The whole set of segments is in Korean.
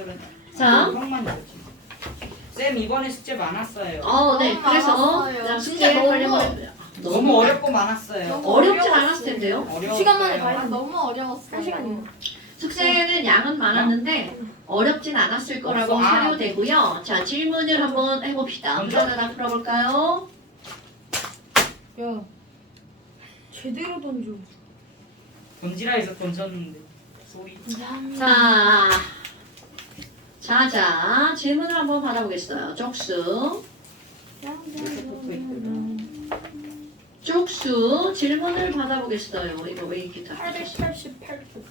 엄마들은 자. 형만 이러지. 쌤 이번에 숙제 많았어요. 네. 너무 그래서 많았어요. 자, 진짜 숙제 너무 관련 너무 어렵고 많았어요. 너무 어렵진 어려웠어요. 않았을 텐데요. 어려웠어요. 시간 만에 다 아, 너무 어려웠어요. 한 시간이요. 숙제는 양은 많았는데 어렵진 않았을 거라고 없어. 아. 사료되고요. 자, 질문을 한번 해봅시다. 먼저? 하나 풀어볼까요? 야, 제대로 던져. 던지라 해서 던졌는데 소리. 자, 질문을 한번 받아보겠어요. 쪽수. 이렇게 붙어 있거든. 쪽수 질문을 받아보겠어요. 이거 왜 이렇게 다 888쪽.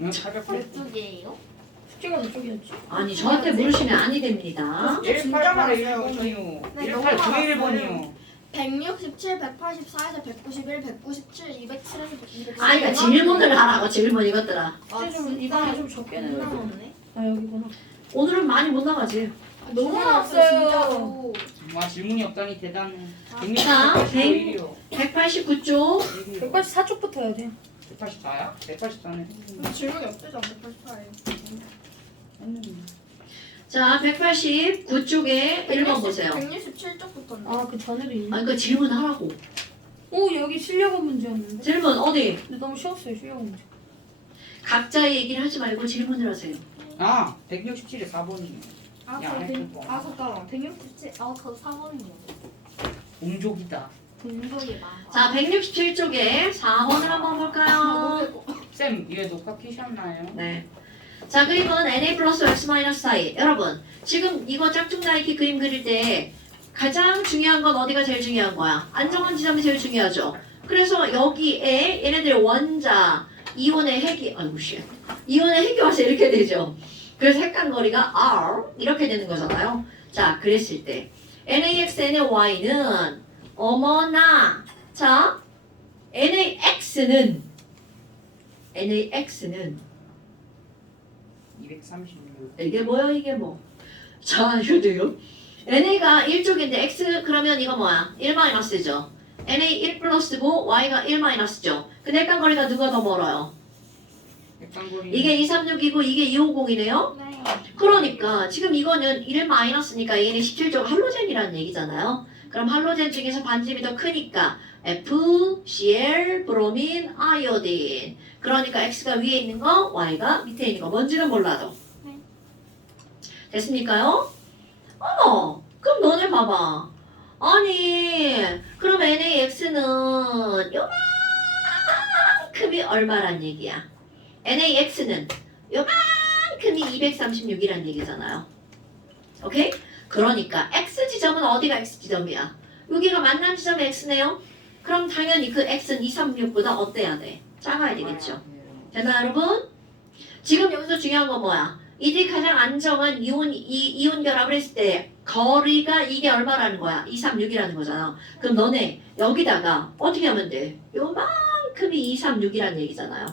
응, 800. 몇 쪽이에요? 숙제가 몇 쪽이었지? 아니, 저한테 물으시면 아니 됩니다. 18말에 많았어요. 1번이요. 네, 18 너무 9에 많았어요. 1번이요. 167, 184에서 191, 197, 207에서 200. 아니, 그러니까 질문을 하라고, 질문 이것들아. 숙제 좀 이번에 좀 적게 내요. 남았네. 아 여기구나. 오늘은 많이 못 나가지. 너무 많았어요, 많았어요. 진짜로. 와 질문이 없다니 대단해. 자, 181이요. 189쪽. 184쪽부터 해야 돼. 184야? 184네. 질문이 없대죠, 184예요. 자, 189쪽에 1번 보세요. 167쪽부터인데. 아 그 전에도 있네. 아니, 그 질문하라고. 오 여기 실력은 문제였는데. 질문 어디? 근데 너무 쉬웠어요 실력 문제. 각자의 얘기를 하지 말고 질문을 하세요. 아 167에 4번이요. 아, 야, 저 안 아, 잠깐만. 167. 저 4번이요. 공족이다. 공격이 많아. 자, 167쪽에 4번을 한번 볼까요? 쌤 이게 녹화 키셨나요? 네. 자, 그림은 NA 플러스 X 마이너스 사이. 여러분, 지금 이거 짝퉁 나이키 그림 그릴 때 가장 중요한 건 어디가 제일 중요한 거야? 안정한 지점이 제일 중요하죠. 그래서 여기에 얘네들의 원자, 이온의 핵이, 아이고, 씨. 이온의 핵이 와서 이렇게 되죠. 그래서 핵간거리가 R, 이렇게 되는 거잖아요. 자, 그랬을 때. NaX, NaY는 어머나. 자, NaX는 236. 이게 뭐야 이게 뭐. 자, 이거도요. NA가 1쪽인데 X 그러면 이거 뭐야? 1-죠. NA 1 플러스고 Y가 1-죠. 근데 핵간거리가 누가 더 멀어요? 백상거리. 이게 236이고 이게 250이네요. 네. 그러니까 지금 이거는 1-니까 얘는 17쪽 할로젠이라는 얘기잖아요. 그럼 할로젠 중에서 반지름이 더 크니까 F, Cl, 브로민, 아이오딘. 그러니까 X가 위에 있는 거, Y가 밑에 있는 거. 뭔지는 몰라도. 네. 됐습니까요? 그럼 너네 봐봐. 아니, 그럼 NaX는 요만큼이 얼마란 얘기야? NaX는 요만큼이 236이란 얘기잖아요. 오케이? 그러니까 X 지점은 어디가 X 지점이야? 여기가 만난 지점이 X네요? 그럼 당연히 그 X는 236보다 어때야 돼? 작아야 되겠죠. 됐나 여러분? 지금 여기서 중요한 건 뭐야? 이들이 가장 안정한 이온 결합을 했을 때 거리가 이게 얼마라는 거야? 236이라는 거잖아. 그럼 너네 여기다가 어떻게 하면 돼? 요만큼이 236이라는 얘기잖아요.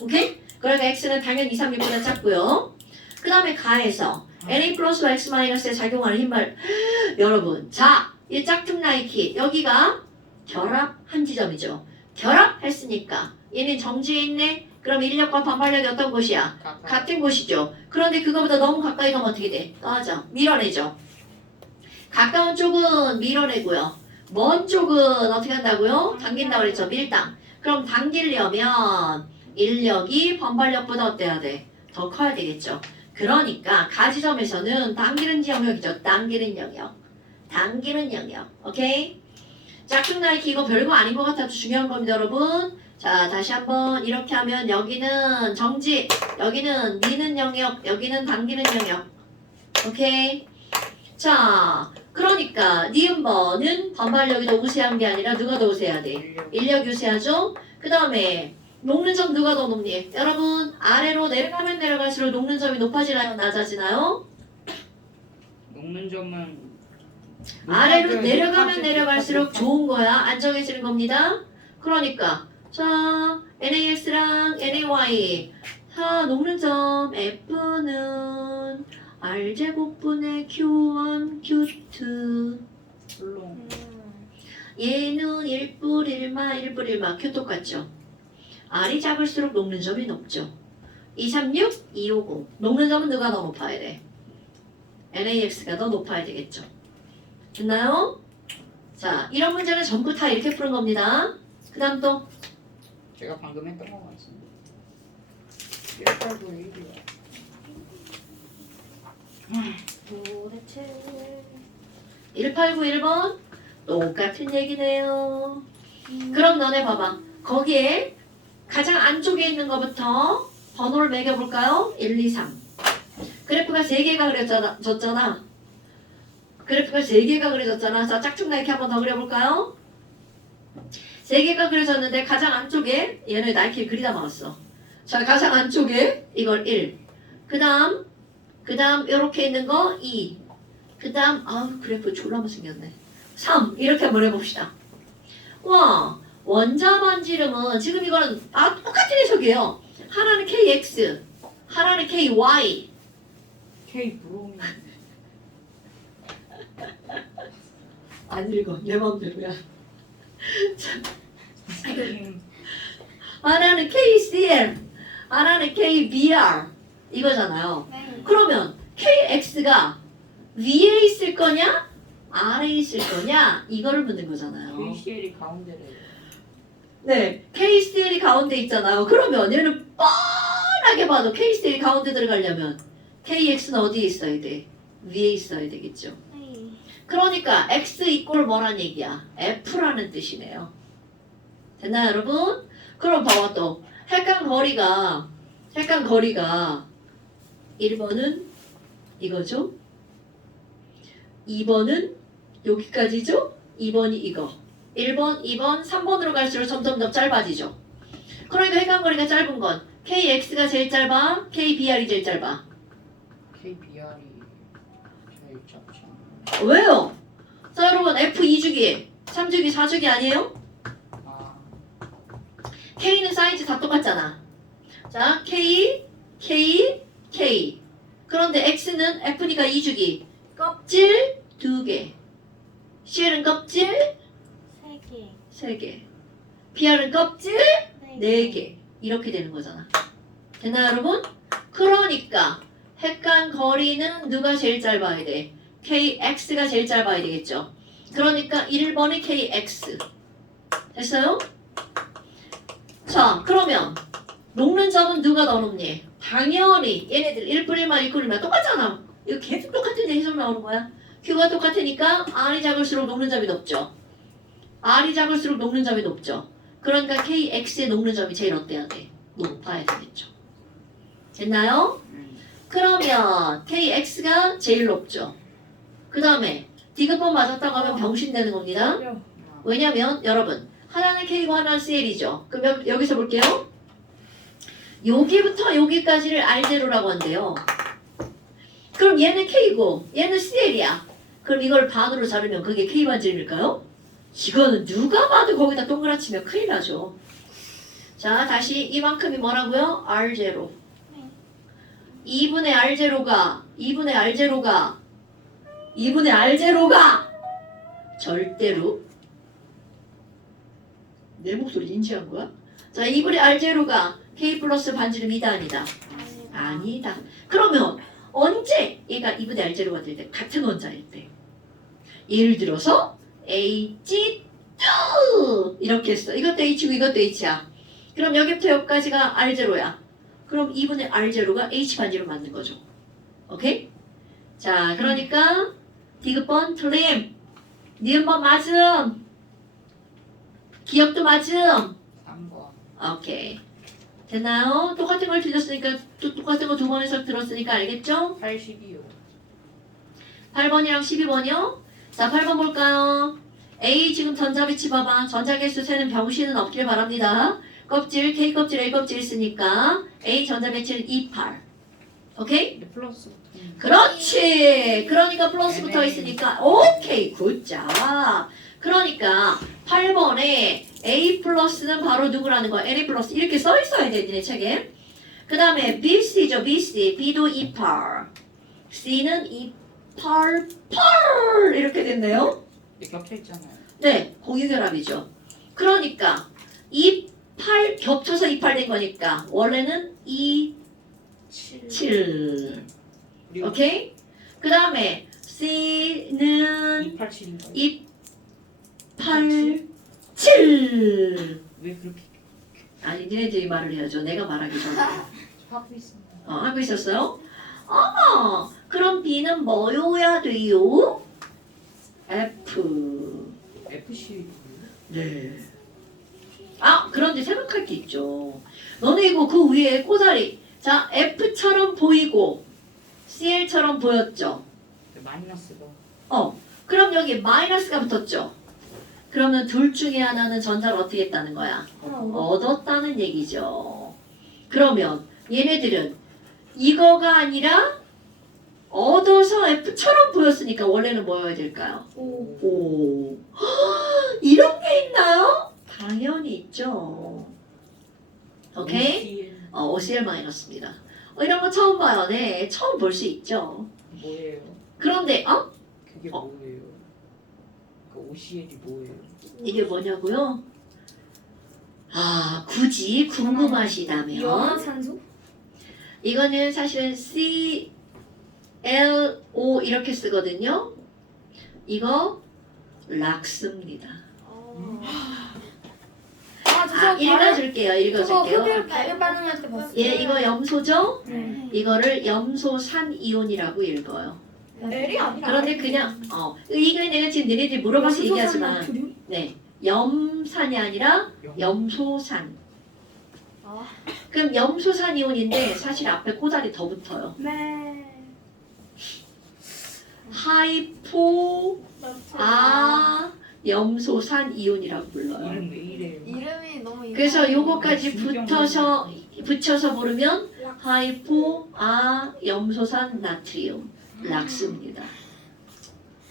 오케이? 그러니까 X는 당연히 236보다 작고요. 그 다음에 가해서 Na 플러스와 X 마이너스에 작용하는 힘발 여러분 자, 이 짝퉁 나이키 여기가 결합한 지점이죠. 결합했으니까 얘는 정지에 있네? 그럼 인력과 반발력이 어떤 곳이야? 같은 곳이죠. 그런데 그거보다 너무 가까이 가면 어떻게 돼? 꺼져. 밀어내죠. 가까운 쪽은 밀어내고요. 먼 쪽은 어떻게 한다고요? 당긴다고 그랬죠. 밀당. 그럼 당기려면 인력이 반발력보다 어때야 돼? 더 커야 되겠죠. 그러니까 가지점에서는 당기는 영역이죠. 당기는 영역. 당기는 영역. 오케이? 짝퉁 나이키 이거 별거 아닌 것 같아도 중요한 겁니다, 여러분. 자, 다시 한번 이렇게 하면 여기는 정지, 여기는 미는 영역, 여기는 당기는 영역. 오케이? 자, 그러니까 니은번은 반발력이 더 우세한 게 아니라 누가 더 우세해야 돼? 인력이 우세하죠? 그 다음에 녹는 점 누가 더 높니? 여러분 아래로 내려가면 내려갈수록 녹는 점이 높아지나요? 낮아지나요? 녹는 점은 아래로 내려가면 내려갈수록 좋은 거야. 안정해지는 겁니다. 그러니까 자 NaX랑 NaY 자 녹는 점 F는 R제곱분의 Q1, Q2 물론 얘는 1뿔 1마 1뿔 1마 Q 똑같죠? R이 작을수록 녹는 점이 높죠. 236, 250. 녹는 점은 누가 더 높아야 돼? NAX가 더 높아야 되겠죠. 됐나요? 자, 이런 문제는 전부 다 이렇게 푸는 겁니다. 그 다음 또 제가 방금 했던 거 같습니다. 1891이요. 도대체 1891번 똑같은 얘기네요. 그럼 너네 봐봐. 거기에 가장 안쪽에 있는 것부터 번호를 매겨볼까요? 1, 2, 3. 그래프가 3개가 그려졌잖아. 그래프가 3개가 그려졌잖아. 자, 짝퉁 나이키 한 번 더 그려볼까요? 3개가 그려졌는데 가장 안쪽에 얘는 나이키를 그리다 말았어. 자, 가장 안쪽에 이걸 1. 그 다음 이렇게 있는 거 2. 그 다음 그래프 졸라 못생겼네. 3. 이렇게 한번 해봅시다. 와, 원자 반지름은 지금 이거는 똑같은 해석이에요. 하나는 KX, 하나는 KY. K 브로민. 안 읽어. 내 맘대로야. 선생님. 하나는 KCL, 하나는 KBR 이거잖아요. 네. 그러면 KX가 위에 있을 거냐? 아래에 있을 거냐? 이거를 묻는 거잖아요. KCL이 가운데래요. 네, KCL이 가운데 있잖아요. 그러면 얘는 뻔하게 봐도 KCL이 가운데 들어가려면 KX는 어디에 있어야 돼? 위에 있어야 되겠죠. 네. 그러니까 X 이꼴 뭐란 얘기야? F라는 뜻이네요. 됐나요, 여러분? 그럼 봐봐 또 헷간 거리가 1번은 이거죠? 2번은 여기까지죠? 2번이 이거. 1번, 2번, 3번으로 갈수록 점점 더 짧아지죠. 그러니까 헷간 거리가 짧은 건 KX가 제일 짧아, KBR이 제일 짧아. KBR이 제일 작지 않나요? 왜요? 자, 여러분 F 2주기, 3주기, 4주기 아니에요? 아, K는 사이즈 다 똑같잖아. 자, K, K, K. 그런데 X는 F니까 2주기. 껍질 2개. CL은 껍질 3개. 3개. BR은 껍질 네. 4개. 이렇게 되는 거잖아. 됐나요, 여러분? 그러니까 헷간 거리는 누가 제일 짧아야 돼? KX가 제일 짧아야 되겠죠. 그러니까 1번이 KX. 됐어요? 자, 그러면 녹는 점은 누가 더 높니? 당연히 얘네들 1+1만 1+1만 똑같잖아. 이거 계속 똑같은 해석 나오는 거야. Q가 똑같으니까 R이 작을수록 녹는 점이 높죠. R이 작을수록 녹는 점이 높죠. 그러니까 KX의 녹는 점이 제일 어때야 돼? 높아야 되겠죠. 됐나요? 그러면 KX가 제일 높죠. 그 다음에 디귿번 맞았다고 하면 병신 되는 겁니다. 왜냐면 여러분 하나는 K고 하나는 CL이죠. 그럼 여기서 볼게요. 여기부터 여기까지를 R제로라고 한대요. 그럼 얘는 K고 얘는 CL이야. 그럼 이걸 반으로 자르면 그게 K반지름일까요? 이거는 누가 봐도 거기다 동그라치면 큰일 나죠. 자, 다시 이만큼이 뭐라고요? R제로. 2분의 R제로가 절대로 내 목소리 인지한 거야? 자, 2분의 R제로가 K 플러스 반지름 2다 아니다? 아니다. 그러면 언제 얘가 2분의 R제로가 될 때? 같은 원자일 때. 예를 들어서 H2 이렇게 했어. 이것도 H고 이것도 H야. 그럼 여기부터 여기까지가 R제로야. 그럼 2분의 R제로가 H반지로 맞는 거죠. 오케이? 자, 그러니까 디귿번 틀림. 니은번 맞음. 기억도 맞음. 3번. 오케이. 됐나요? 똑같은 걸 들렸으니까 또 똑같은 거 두 번 해서 들었으니까 알겠죠? 82요. 8번이랑 12번이요? 자, 8번 볼까요? A 지금 전자비치 봐봐. 전자개수 세는 병신은 없길 바랍니다. 껍질, K 껍질, A 껍질 있으니까 A 전자배치는 28. 오케이? 플러스. 그렇지. 그러니까 플러스 붙어 네네. 있으니까 오케이 굿잡. 그러니까 8번에 A 플러스는 바로 누구라는 거야? NA 플러스 이렇게 써 있어야 돼 니네 책에. 그 다음에 BC죠. BC. B도 28. C는 28 이렇게 됐네요. 겹쳐 있잖아요. 네, 공유결합이죠. 그러니까 28 겹쳐서 28 된 거니까 원래는 28 7. 그리고 오케이? 그 다음에 C는 287인가? 2, 8, 7. 왜 그렇게 아니 니네들이 말을 해야죠. 내가 말하기 전에. 하고 있습니다. 하고 있었어요? 그럼 B는 뭐여야 돼요? F. FC 네. 그런데 생각할 게 있죠. 너네 이거 그 위에 꼬다리. 자, F처럼 보이고 CL처럼 보였죠? 마이너스가 그럼 여기 마이너스가 붙었죠? 그러면 둘 중에 하나는 전자를 어떻게 했다는 거야? 얻었다는 얘기죠. 그러면 얘네들은 이거가 아니라 얻어서 F처럼 보였으니까 원래는 뭐여야 될까요? 오. 이런 게 있나요? 당연히 있죠. 오케이? OCL 마이너스입니다. 이런 거 처음 봐요. 네, 처음 볼 수 있죠. 뭐예요? 그런데 그게 뭐예요? 그 OCL이 뭐예요? 이게 뭐냐고요? 굳이 궁금하시다면 연화산소? 이거는 사실은 CLO 이렇게 쓰거든요. 이거 락스입니다. 읽어줄게요. 저거 흡입 발열 반응할 때 봤어요. 이거 염소죠? 네. 이거를 염소산 이온이라고 읽어요. L이 아니라 그런데 그냥 이게 내가 지금 너네들이 물어봐서 얘기하지만 나트륨? 네, 염산이 아니라 염소산. 그럼 염소산 이온인데 사실 앞에 꼬다리 더 붙어요. 네. 하이포 염소산 이온이라고 불러요. 이름 왜 이래요? 이름이 너무 그래서 요거까지 붙여서 부르면 하이포 염소산 나트륨 락스입니다.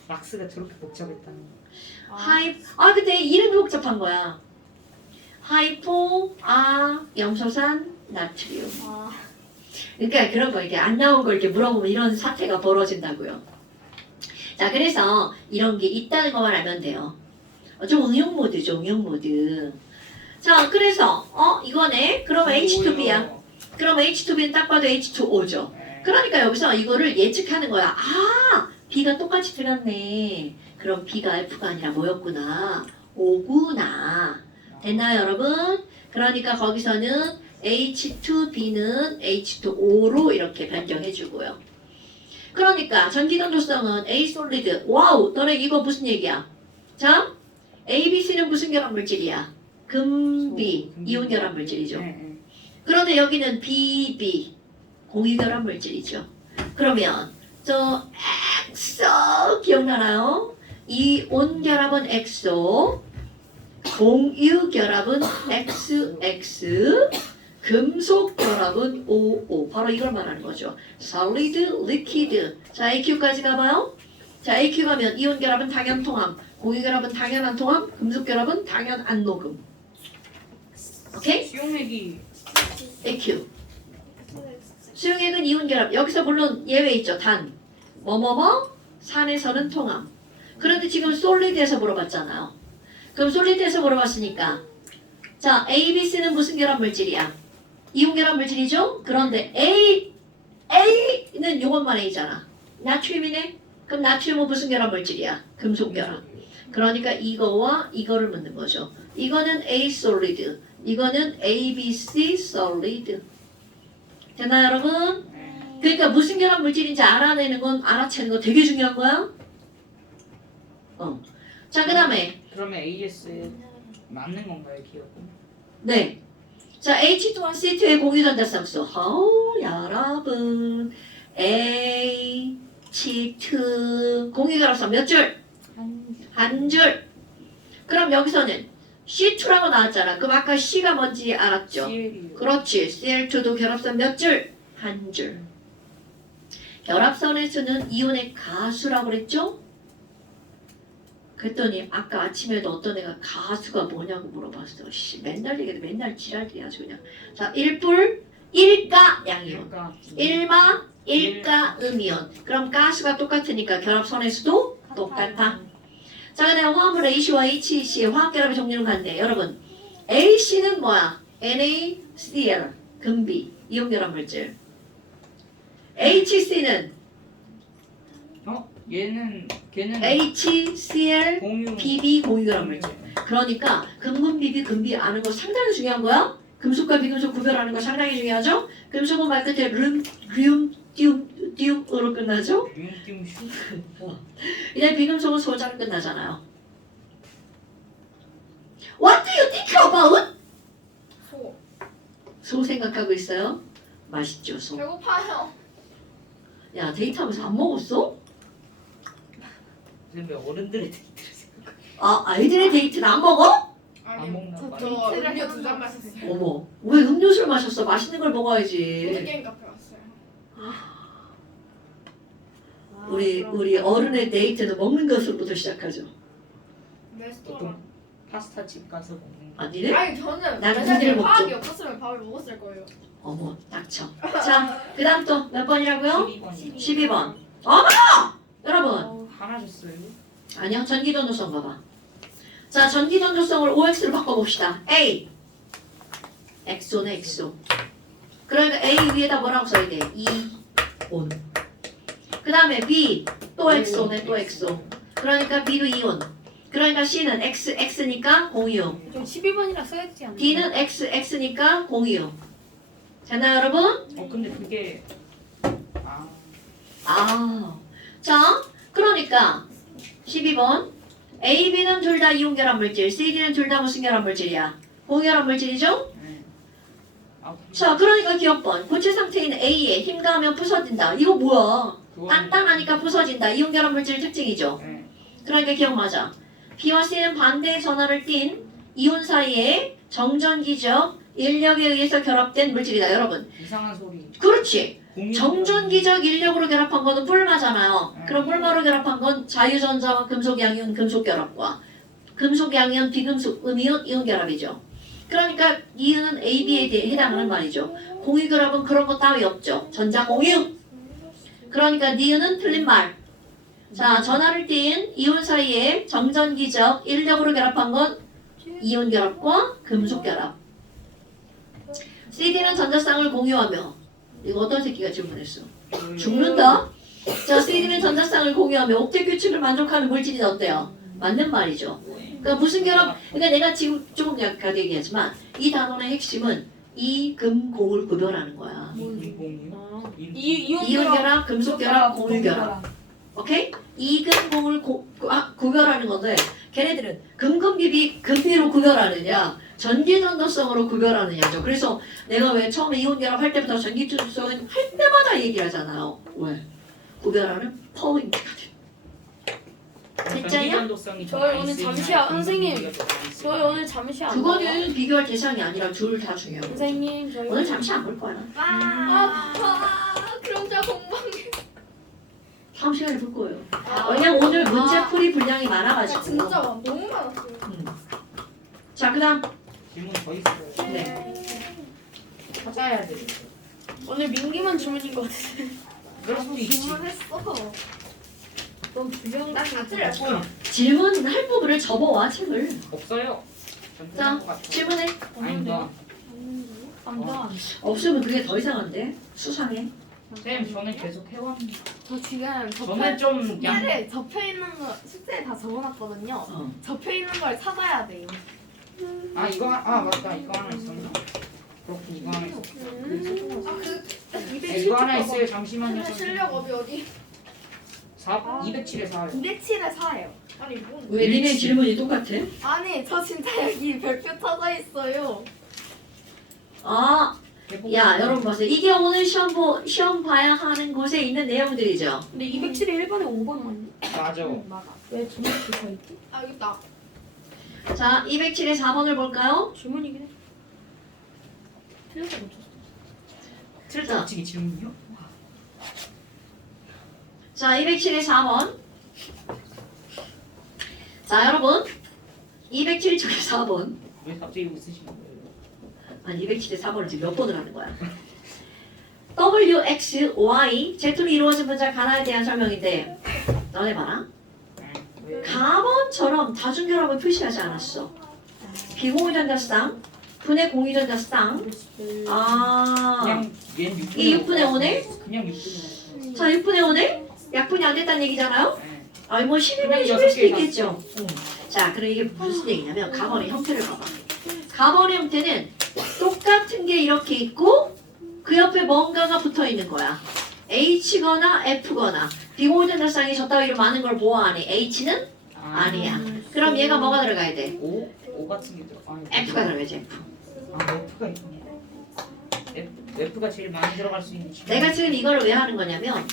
락스가 저렇게 복잡했다는 거. 근데 이름이 복잡한 거야. 하이포 염소산 나트륨. 그러니까 그런 거 이렇게 안 나온 걸 이렇게 물어보면 이런 사태가 벌어진다고요. 자, 그래서 이런 게 있다는 것만 알면 돼요. 좀 응용 모드죠, 응용 모드. 자, 그래서 이거네. 그럼 H2B야. 그럼 H2B는 딱 봐도 H2O죠. 그러니까 여기서 이거를 예측하는 거야. B가 똑같이 들어갔네. 그럼 B가 F가 아니라 뭐였구나? O구나. 됐나요, 여러분? 그러니까 거기서는 H2B는 H2O로 이렇게 변경해주고요. 그러니까 전기전도성은 A 솔리드. 와우, 너네 이거 무슨 얘기야? 자, ABC는 무슨 결합 물질이야? 금비, 이온 결합 물질이죠. 그런데 여기는 BB, 공유 결합 물질이죠. 그러면 저 엑소 기억나나요? 이온 결합은 엑소, 공유 결합은 XX, 금속 결합은 OO. 바로 이걸 말하는 거죠. solid, liquid. 자, AQ까지 가봐요. 자, AQ 가면 이온 결합은 당연 통함, 공유 결합은 당연한 통함, 금속 결합은 당연 안 녹음. 오케이? 수용액이 AQ. 수용액은 이온 결합. 여기서 물론 예외 있죠. 단. 산에서는 통함. 그런데 지금 솔리드에서 물어봤잖아요. 그럼 솔리드에서 물어봤으니까 자, ABC는 무슨 결합 물질이야? 이온 결합 물질이죠? 그런데 A는 요것만 A잖아. 나트륨이네? 그럼 나트륨은 무슨 결합 물질이야? 금속 결합. 그러니까 이거와 이거를 묻는 거죠. 이거는 A solid, 이거는 ABC solid. 되나요, 여러분? 그러니까 무슨 결합 물질인지 알아내는 건 알아채는 거 되게 중요한 거야. 자, 그 다음에 그러면 AS에 맞는 건가요, 기억은? 네. 자, H2C2의 공유전자쌍수. 여러분. H2 공유결합선 몇 줄? 한 줄. 그럼 여기서는 C2라고 나왔잖아. 그럼 아까 C가 뭔지 알았죠? CL이요. 그렇지. Cl2도 결합선 몇 줄? 한 줄. 결합선의 수는 이온의 가수라고 그랬죠? 그랬더니 아까 아침에도 어떤 애가 가수가 뭐냐고 물어봤어. 맨날 얘기해. 맨날 지랄들이 아주 그냥. 자, 1불 1가 양이온. 그러니까 1마 1가 음이온. 그럼 가수가 똑같으니까 결합선의 수도 똑같아. 자, 그다음 화합물 AC와 HC의 화학결합의 종류는 같네. 여러분, AC는 뭐야? NaCl, 금비, 이온결합 물질. HC는 걔는 HCl 공유 BB 공유결합 물질. 그러니까 금분, 비비, 금비 아는 거 상당히 중요한 거야. 금속과 비금속 구별하는 거 상당히 중요하죠. 금속은 말 끝에 띠움으로 끝나죠. 이제 비금속은 소자로 끝나잖아요. What do you think about? 소. 소 생각하고 있어요? 맛있죠, 소. 배고파요. 야, 데이트하면서 안 먹었어? 왜 어른들의 데이트를 생각 아, 아이들의 데이트는 안 먹어? 안 먹나 봐. 저 음료 2잔 마셨어요. 어머, 왜 음료수를 마셨어? 맛있는 걸 오늘 먹어야지. 게임 카페 왔어요. 우리 어른의 데이트는 먹는 것으로부터 시작하죠. 레스토랑. 파스타집 가서 먹는 거. 아니래? 아니 저는 난 만약에 고기를 화학이 먹죠. 없었으면 밥을 먹었을 거예요. 어머, 닥쳐. 자, 그 다음 또 몇 번이라고요? 12번이요. 12번. 어머! 여러분. 하나 줬어요. 아니요, 전기전도성 봐봐. 자, 전기전도성을 OX로 바꿔봅시다. A. 엑소네, 엑소. 그러니까 A 위에다 뭐라고 써야 돼? 이온. 그 다음에 B. 또 엑소네, 또 엑소. 그러니까 B도 이온. 그러니까 C는 X, X니까 공유. 좀 12번이라 써야 되지 않나? D는 X, X니까 공유. 됐나요, 여러분? 근데 그게 자, 그러니까 12번 A, B는 둘 다 이온 결합 물질, C, D는 둘 다 무슨 결합 물질이야? 공결합 물질이죠? 네. 자, 그러니까 기억번 고체 상태인 A에 힘 가하면 부서진다. 이거 뭐야? 단단하니까 부서진다. 이온 결합 물질 특징이죠. 네. 그러니까 기억 맞아. B와 C는 반대의 전하를 띤 이온 사이에 정전기적 인력에 의해서 결합된 물질이다, 여러분. 이상한 소리. 그렇지. 공유 정전기적 인력으로 결합한 거는 뿔마잖아요. 그럼 뿔마로 결합한 건 자유전자와 금속 양이온 금속 결합과 금속 양이온 비금속 음이온 이온 결합이죠. 그러니까 이온은 A, B에 대해 해당하는 말이죠. 공유 결합은 그런 거 따위 없죠. 전자 공유. 그러니까 니은은 틀린 말. 자, 전하를 띤 이온 사이에 정전기적 인력으로 결합한 건 이온 결합과 금속 결합. CD는 전자쌍을 공유하며 이거 어떤 새끼가 질문했어? 죽는다? 자, CD는 전자쌍을 공유하며 옥텟 규칙을 만족하는 물질이 어때요? 맞는 말이죠. 그러니까 무슨 결합? 그러니까 내가 지금 조금 약하게 얘기하지만 이 단어의 핵심은 이, 금, 공을 구별하는 거야. 공유. 이온 결합, 금속 결합, 공유 결합. 오케이? 이금, 공을 구별하는 건데 걔네들은 금금비비, 금비로 구별하느냐 전기전도성으로 구별하느냐죠. 그래서 내가 왜 처음에 이온 결합할 때부터 전기전도성은 할 때마다 얘기하잖아요. 왜? 구별하는 퍼인트거든. 진짜요? 저희 오늘 잠시야, 선생님. 저희 오늘 잠시 안 봐요. 그거는 비교할 대상이 아니라 둘 다 중요해요. 선생님 저희 오늘 잠시 안 볼 거야. 그럼 저 공방에. 다음 시간에 볼 거예요. 왜냐면 오늘 문제 풀이 분량이 많아가지고. 진짜 너무 많았어요. 자, 그다음 질문 더 있어요. 네. 찾아야 돼. 오늘 민기만 주문인 것 같아. 그럴 수도 있지. 질문했어. 너무 불량. 난다 틀렸어. 질문할 부분을 접어와 책을. 없어요. 자, 질문해. 아닙니다. 안다. 없으면 그게 더 이상한데 수상해. 쌤, 저는 계속 해왔는데. 저 지금 저는 좀 그냥 숙제를 접혀 있는 거 숙제에 다 적어놨거든요. 어. 접혀 있는 걸 찾아야 돼요. 이거 맞다. 이거 하나 있었나? 그렇군, 이거 하나 있었어. 그 이거 하나 있어요. 잠시만요. 실력 어디? 207에 4요. 207에 4예요. 아니 뭔? 왜 니네 질문이 똑같아? 아니 저 진짜 여기 별표 찾아 있어요. 아, 야 여러분 보세요. 이게 오늘 시험 봐야 하는 곳에 있는 내용들이죠. 근데 207에 1번에 5번 맞네. 맞아. 맞아. 왜 주문이 붙어 있지? 아 여기 있다. 자, 207의 4번을 볼까요? 주문이긴 해. 틀려서 못 쳤어. 틀렸다 붙이기 질문이요? 자, 207의 4번. 자, 여러분. 207쪽의 4번. 왜 갑자기 웃으시는 거예요? 아니, 207의 4번을 지금 몇 번을 하는 거야? W, X, Y, Z로 이루어진 문자 가나에 대한 설명인데 너네 봐라. 왜? 가번처럼 다중결합을 표시하지 않았어. 비공유전자쌍 분의 공유전자쌍. 아, 그냥 얘는 6분의 이 6분의 5네? 그냥 6분의 5. 자 6분의 5네? 약분이 안 됐다는 얘기잖아요? 네. 아니 뭐 11분의 그냥 11일 여섯 수도 개 있겠죠. 자 그럼 이게 무슨 얘기냐면 가번의 형태를 봐봐. 가번의 형태는 똑같은 게 이렇게 있고 그 옆에 뭔가가 붙어 있는 거야. H거나 F거나 비공유전자쌍이 저 따위로 많은 걸 보아하니 H는 아니야. 그럼 얘가 뭐가 들어가야 돼? 5 같은 게 들어. F가 들어가야지 F. F가 있네. F가 제일 많이 들어갈 수 있는 식물. 내가 지금 이거를 왜 하는 거냐면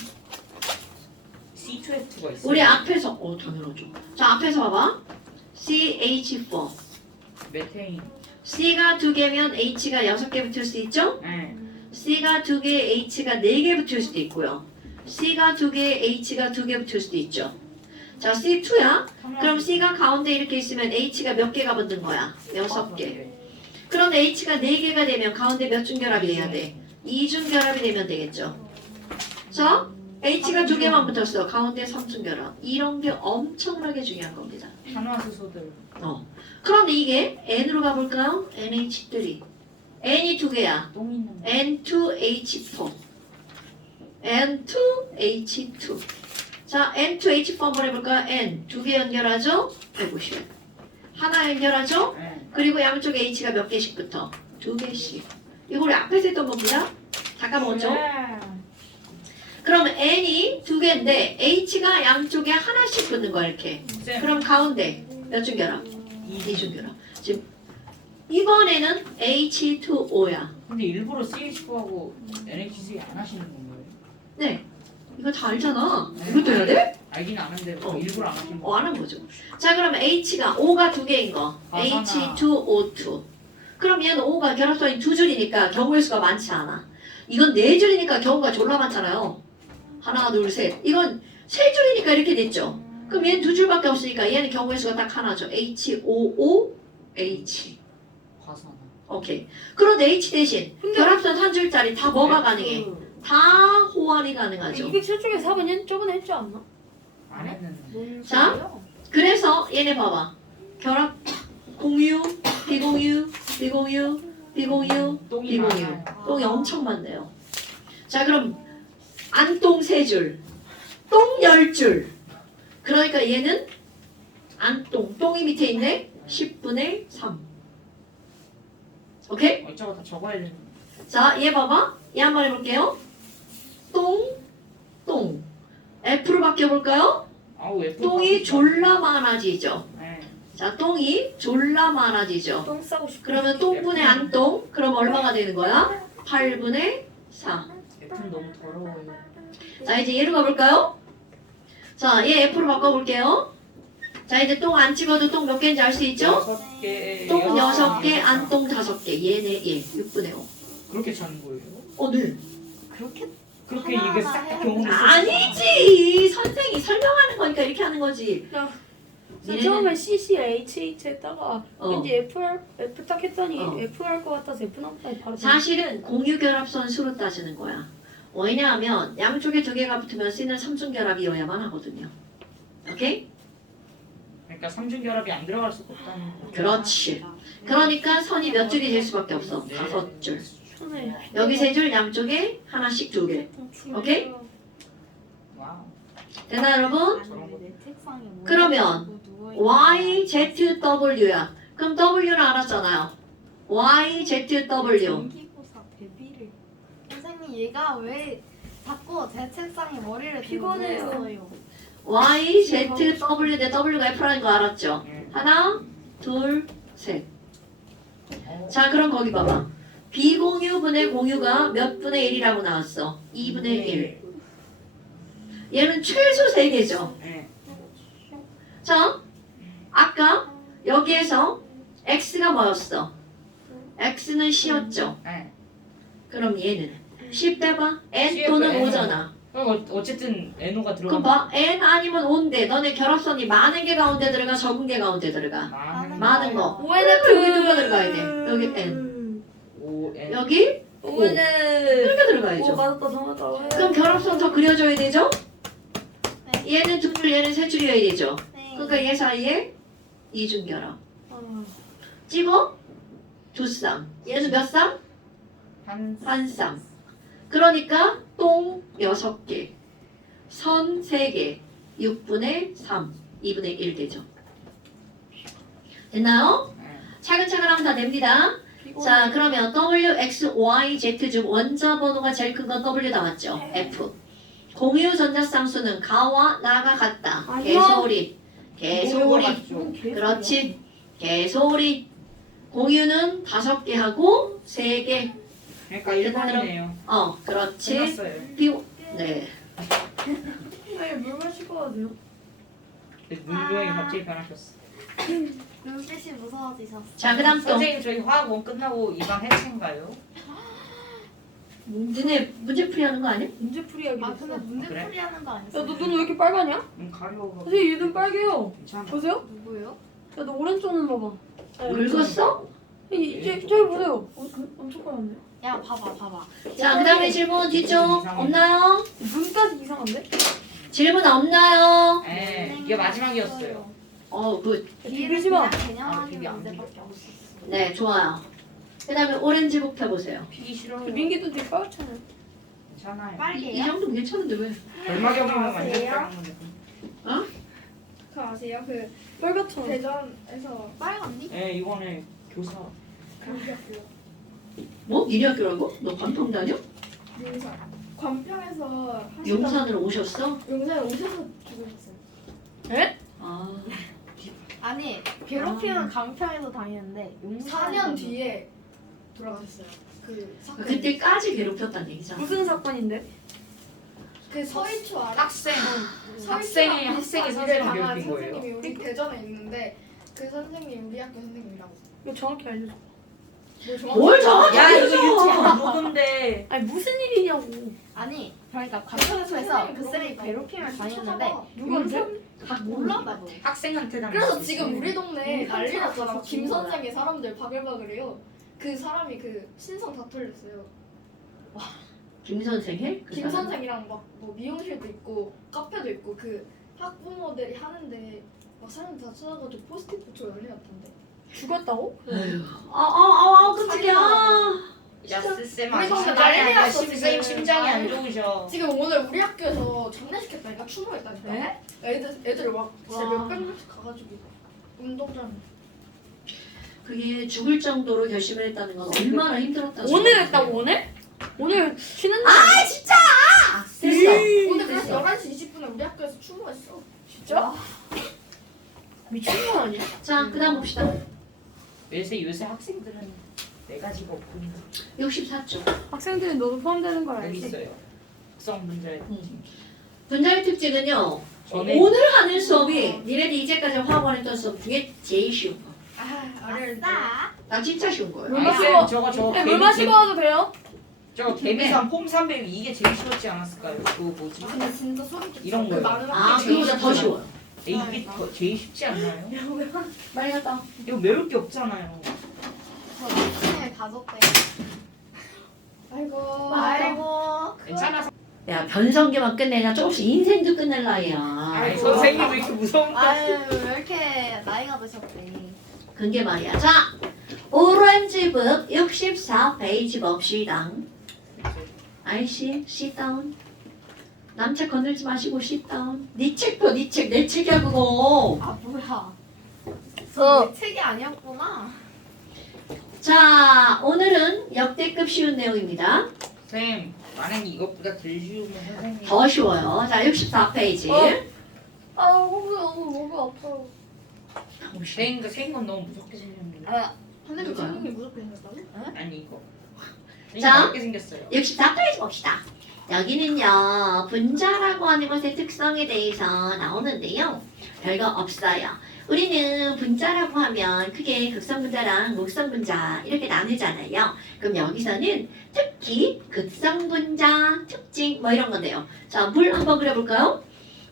C2F2가 있어. 우리 앞에서 당연하죠. 자 앞에서 봐봐. CH4 메테인. C가 2개면 H가 6개 붙을 수 있죠? 네. C가 2개, H가 4개 붙을 수도 있고요. C가 2개, H가 2개 붙을 수도 있죠. 자 C2야. 그럼 C가 가운데 이렇게 있으면 H가 몇 개가 붙는 거야? 6개. 그럼 H가 4개가 되면 가운데 몇 중결합이 돼야 돼? 2중결합이 되면 되겠죠. 자, H가 2개만 붙었어. 가운데 3중결합. 이런 게 엄청나게 중요한 겁니다. 탄화수소들. 그런데 이게 N으로 가볼까요? NH3. N이 2개야. 똥 있는. N2H4. N2H2. 자, N2H4 한번 해볼까요? N 2개 연결하죠? 150. 하나 연결하죠? 네. 그리고 양쪽에 H가 몇 개씩 붙어? 2개씩. 이거 우리 앞에서 했던 겁니다. 잠깐 먼저. 그럼 N이 2개인데 H가 양쪽에 하나씩 붙는 거야 이렇게. 쌤. 그럼 가운데 몇 중 결합? 2중 결합. 지금 이번에는 H2O야. 근데 일부러 CH4하고 NH3 안 하시는 건가요? 네. 이거 다 알잖아. 이것도 해야 돼? 알긴 아는데 어. 일부러 안 하시는 거. 안 한 거죠. 자 그러면 H가 O가 2개인 거. 아잖아. H2O2. 그럼 얘는 O가 결합선이 2줄이니까 경우의 수가 많지 않아. 이건 4줄이니까 경우가 졸라 많잖아요. 하나 둘 셋. 이건 3줄이니까 이렇게 됐죠. 그럼 얘는 2줄밖에 없으니까 얘는 경우의 수가 딱 하나죠. HOOH. 화산화. 오케이. 그런데 H 대신 결합선 한 줄짜리 다 뭐가 가능해? 다 호환이 가능하죠. 207쪽에 4번 저번에 했지 않나? 안 했는데. 자, 그래서 얘네 봐봐. 결합 공유, 비공유, 비공유, 비공유, 똥이 비공유. 많아요. 똥이 엄청 많네요. 자, 그럼 안똥 3줄, 똥 10줄. 그러니까 얘는 안똥, 똥이 밑에 있네. 10분의 3. 오케이? 이쪽은 다 적어야 되는. 자, 얘 봐봐. 얘 한번 해볼게요. 똥, 똥. F로 바뀌어볼까요? 아우 F. 똥이 졸라 많아지죠. 네. 자, 똥이 졸라 많아지죠. 똥 싸고 싶어. 그러면 똥분의 안똥. 그럼 얼마가 되는 거야? 8분의 4. F는 너무 더러워요. 자, 이제 얘로 가볼까요? 자, 얘 F로 바꿔볼게요. 자, 이제 똥 안 찍어도 똥 몇 개인지 알 수 있죠? 6개. 똥 6개, 안똥 5개. 얘네, 얘. 6분의 5. 그렇게 차는 거예요? 네. 그렇게 하나하나 이게 싹 해야 경우를 아니지! 선생이 설명하는 거니까 이렇게 하는 거지. 니네는- 처음에 CCHH 했다가 어. 왠지 F 딱 했더니 어. F 할 것 같아서 F 나왔더니 바로 사실은 공유결합선 수로 따지는 거야. 왜냐하면 양쪽에 2개가 붙으면 C는 3중결합이어야만 하거든요. 오케이? 그러니까 삼중 결합이 안 들어갈 수가 없다는 거. 그렇지. 그러니까 선이 몇 줄이 될 수밖에 없어. 5줄. 손에 여기 3줄, 양쪽에 하나씩 2개. 오케이? 와우. 됐나요, 여러분? 저런 거. 그러면 Y, Z, W야. 그럼 W는 알았잖아요. Y, Z, W. 전기고사 데뷔를. 선생님 얘가 왜 자꾸 제 책상에 머리를 대고 피곤해요. 누워있어요? Y, Z, W 대 W가 F라는 거 알았죠? 네. 하나, 둘, 셋. 자, 그럼 거기 봐봐. 비공유분의 공유가 몇 분의 1이라고 나왔어? 2분의 1. 얘는 최소 3개죠. 네. 자, 아까 여기에서 X가 뭐였어? X는 C였죠. 네. 그럼 얘는 10 빼봐. N C에서 또는 N은 5잖아. 그럼 어쨌든 NO가 그럼 들어가. 봐. N 아니면 5인데 너네 결합선이 많은 게 가운데 들어가 적은 게 가운데 들어가. 많은 거. ONF 여기 누가 들어가야 돼? 여기 N. O N. 여기 ONF 이렇게 들어가야죠. 오 맞았다 더 맞았다. 그럼 결합선 더 그려줘야 되죠? 네. 얘는 2줄, 얘는 3줄이어야 되죠. 네. 그러니까 얘 사이에 이중결합. 아, 찍어? 두 쌍. 얘는 몇 쌍? 한 한 쌍. 그러니까 똥 6개, 선 3개, 6분의 3, 2분의 1 되죠. 됐나요? 차근차근 하면 다 됩니다. 자, 그러면 W, X, Y, Z 중 원자 번호가 제일 큰 건 W 나왔죠? F. 공유 전자쌍수는 가와 나가 같다. 아니요. 개소리. 그렇지. 개소리. 공유는 5개 하고 3개. 그러니까 1번이네요. 그렇지. 끝났어요. 네. 아니 물 마시고 와도 돼요? 문조영이 갑자기 변하셨어. 눈빛이 무서워지셨어. 자, 그다음 또 선생님 저희 화학원 끝나고 이방 해체인가요? 너네 문제풀이 하는 거 아니야? 문제풀이 하기로 아 했어. 근데 문제 그래? 풀이하는 거 야, 아니었어? 너 눈 왜 이렇게 빨가냐? 가려워. 선생님 얘 눈 빨개요. 괜찮아. 보세요? 누구요? 야, 너 오른쪽 눈 봐봐. 늙었어? 저기 보세요. 엄청 빨갛네. 야 봐봐. 자, 그다음에 질문 뒤쪽 없나요? 눈까지 이상한데? 질문 없나요? 네, 이게 마지막이었어요. 굿. 비비지 마. 그냥 개념하기 비비 안 문제밖에 없었어. 네, 좋아요. 그다음에 오렌지북 펴보세요. 피기 싫어요. 민기도 되게 빨갛잖아. 괜찮아요. 이 빨개요? 정도면 괜찮은데 왜? 얼마 경험은 완전 아세요? 빨간 건데. 그거 아세요? 그 빨갛잖아. 대전에서 빨간디? 네, 이번에 교사. 강기학교 뭐? 니네 학교라고? 너 관통 다녀? 용산 관평에서 하시던- 용산으로 오셨어? 용산에 오셔서 죽으셨어요. 아, 아니 괴롭히는 강평에서 다니는데 4년 뒤에 돌아가셨어요. 그 사건. 그때까지 괴롭혔다는 얘기잖아. 무슨 사건인데? 그 서희초 알아? 학생. 서희초랑 학생이 비슷한 스스로 일을 당한 괴롭힌 거예요. 선생님이 우리 대전에 있는데 그 선생님 우리 학교 선생님이라고. 이거 정확히 알려줘. 뭐 정확히 뭘 정확히 야, 이거 알려줘. 유튜브 녹음돼. 아니 무슨 일이냐고. 아니 그러니까 관평에서 그 쌤이 괴롭히며 다녔는데 누구한테? 몰라 나도. 학생한테 당했어. 그래서 지금 우리 동네 난리 깜짝이야, 났잖아. 진짜. 김 선생의 사람들 바글바글해요. 그 사람이 그 신성 다 털렸어요. 김 선생 해? 그 김 사람? 선생이랑 막 뭐 미용실도 있고 카페도 있고 그 학부모들이 하는데 막 사람들 다 찾아가지고 포스트잇 붙여 난리 났던데. 죽었다고? 에휴. 끔찍해. 야, 쌤 우리 동네 심장이 난리 안 났어, 쌤 지금. 심장이 안 좋으셔. 지금 오늘 우리 학교에서 장례시켰다니까 추모했다니까. 네? 애들 막 진짜 와. 몇백 명씩 가가지고 운동장. 그게 죽을 정도로 결심을 했다는 건 얼마나 힘들었다는 오늘 생각이 했다고 들어요. 오늘? 오늘 쉬는 날. 됐어. 오늘 그래서 11시 20분에 우리 학교에서 추모했어. 진짜? 미친 거 아니야? 자, 그다음 봅시다. 요새 학생들은 네 가지가 없군요. 64쪽. 학생들이 너도 포함되는 걸 여기 알지? 있어요. 특성 문제. 분자의 특징은요. 전에 오늘 하는 수업이 니네들 이제까지 화학원했던 수업 중에 제일 쉬운 거. 어릴 때. 아싸. 나 진짜 쉬운 거예요. 물 아니, 마시고. 쌤, 저거 네, 물 마시고 와도 돼요? 저거 개미산 폼 300 이게 제일 쉬웠지 않았을까요? 그거 뭐지? 근데 진짜 소름 끼쳐. 이런 거요. 많은 아, 학생들이 그거보다 더 쉬워요. 이게 더 제일 쉽지 않나요? 빨리 갔다. 이거 외울 게 없잖아요. 저 학생을 가졌대. 아이고. 아이고. 괜찮아. 야, 변성기만 끝내냐 조금씩 인생도 끝낼 나이야. 아니, 선생님 왜 이렇게 무서운 아유 왜 이렇게 나이가 드셨대. 그게 말이야. 자, 오렌지북 64페이지 봅시다. 아이씨, sit down. 남책 건들지 마시고 sit down. 네 책도 네 책, 내 책이야 그거. 아 뭐야. 저 책이 아니었구나. 자, 오늘은 역대급 쉬운 내용입니다. 쌤, 만약에 이것보다 덜 쉬우면 선생님. 더 쉬워요. 자, 64페이지. 아 목이 너무 아파요. 쌤 건 너무 무섭게 생겼는데. 선생님 누가요? 생각이 무섭게 생겼다고? 아니 이거. 자. 무섭게 생겼어요. 64페이지 봅시다. 여기는요, 분자라고 하는 것의 특성에 대해서 나오는데요. 별거 없어요. 우리는 분자라고 하면 크게 극성분자랑 목성분자 이렇게 나누잖아요. 그럼 여기서는 특히 극성분자 특징 뭐 이런 건데요. 자, 물 한번 그려볼까요?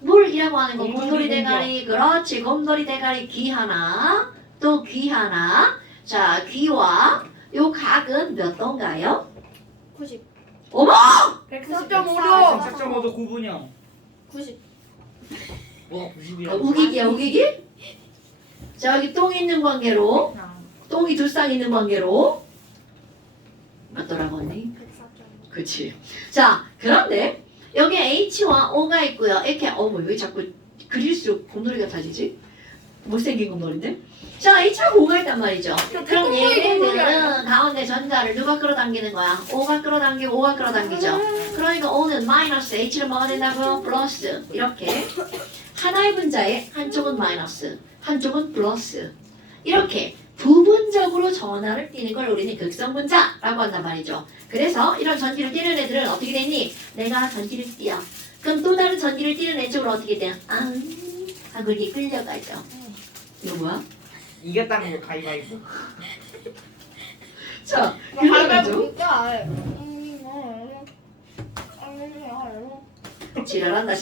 물이라고 하는 거 곰돌이 대가리, 그렇지, 곰돌이 대가리 귀 하나, 또 귀 하나. 자, 귀와 요 각은 몇 도인가요? 90. 어머! 104.56. 4.5도 9분형. 90. 뭐가 90이야? 우기기야, 우기기? 자, 여기 똥 있는 관계로 똥이 두 쌍 있는 관계로 맞더라고 언니. 104점. 그치. 자, 그런데 여기 H와 O가 있고요. 이렇게 왜 자꾸 그릴수록 곰돌이 같아지지? 못생긴 곰돌인데? 자, H하고 O가 있단 말이죠. 그럼 태권도의 곰돌이 아니야? 얘네들은 가운데 전자를 누가 끌어당기는 거야? O가 끌어당기고 O가 끌어당기죠. 그러니까 O는 마이너스 H를 뭐가 된다고요? 플러스. 이렇게 하나의 분자에 한쪽은 마이너스, 한쪽은 플러스. 이렇게 부분적으로 전하를 띠는 걸 우리는 극성분자라고 한단 말이죠. 그래서 이런 전기를 띠는 애들은 어떻게 되니? 내가 전기를 띠어. 그럼 또 다른 전기를 띠는 애 쪽으로 어떻게 돼요? 하고 이렇게 끌려가죠. 이거 뭐야? 이겼다는 거 가위바위보. 자, 발발 그래가지고 볼까? 지랄한다.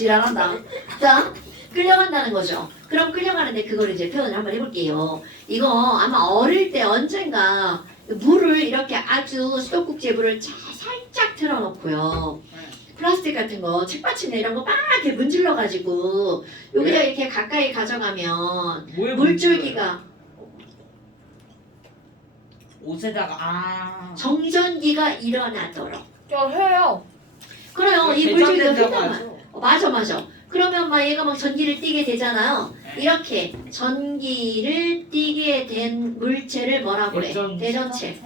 자, 끌려간다는 거죠. 그럼 끌려가는데 그걸 이제 표현을 한번 해볼게요. 이거 아마 어릴 때 언젠가 물을 이렇게 아주 수도꼭지에 살짝 틀어놓고요. 플라스틱 같은 거, 책받침대 이런 거 막 이렇게 문질러가지고 여기다 이렇게 가까이 가져가면 뭐에 물줄기가 옷에다가 정전기가 일어나도록. 저 해요. 그래요. 이 물줄기가 대전된다고 휘어나요. 하죠. 맞아. 그러면 막 얘가 막 전기를 띠게 되잖아요. 이렇게 전기를 띠게 된 물체를 뭐라고 그래? 대전체.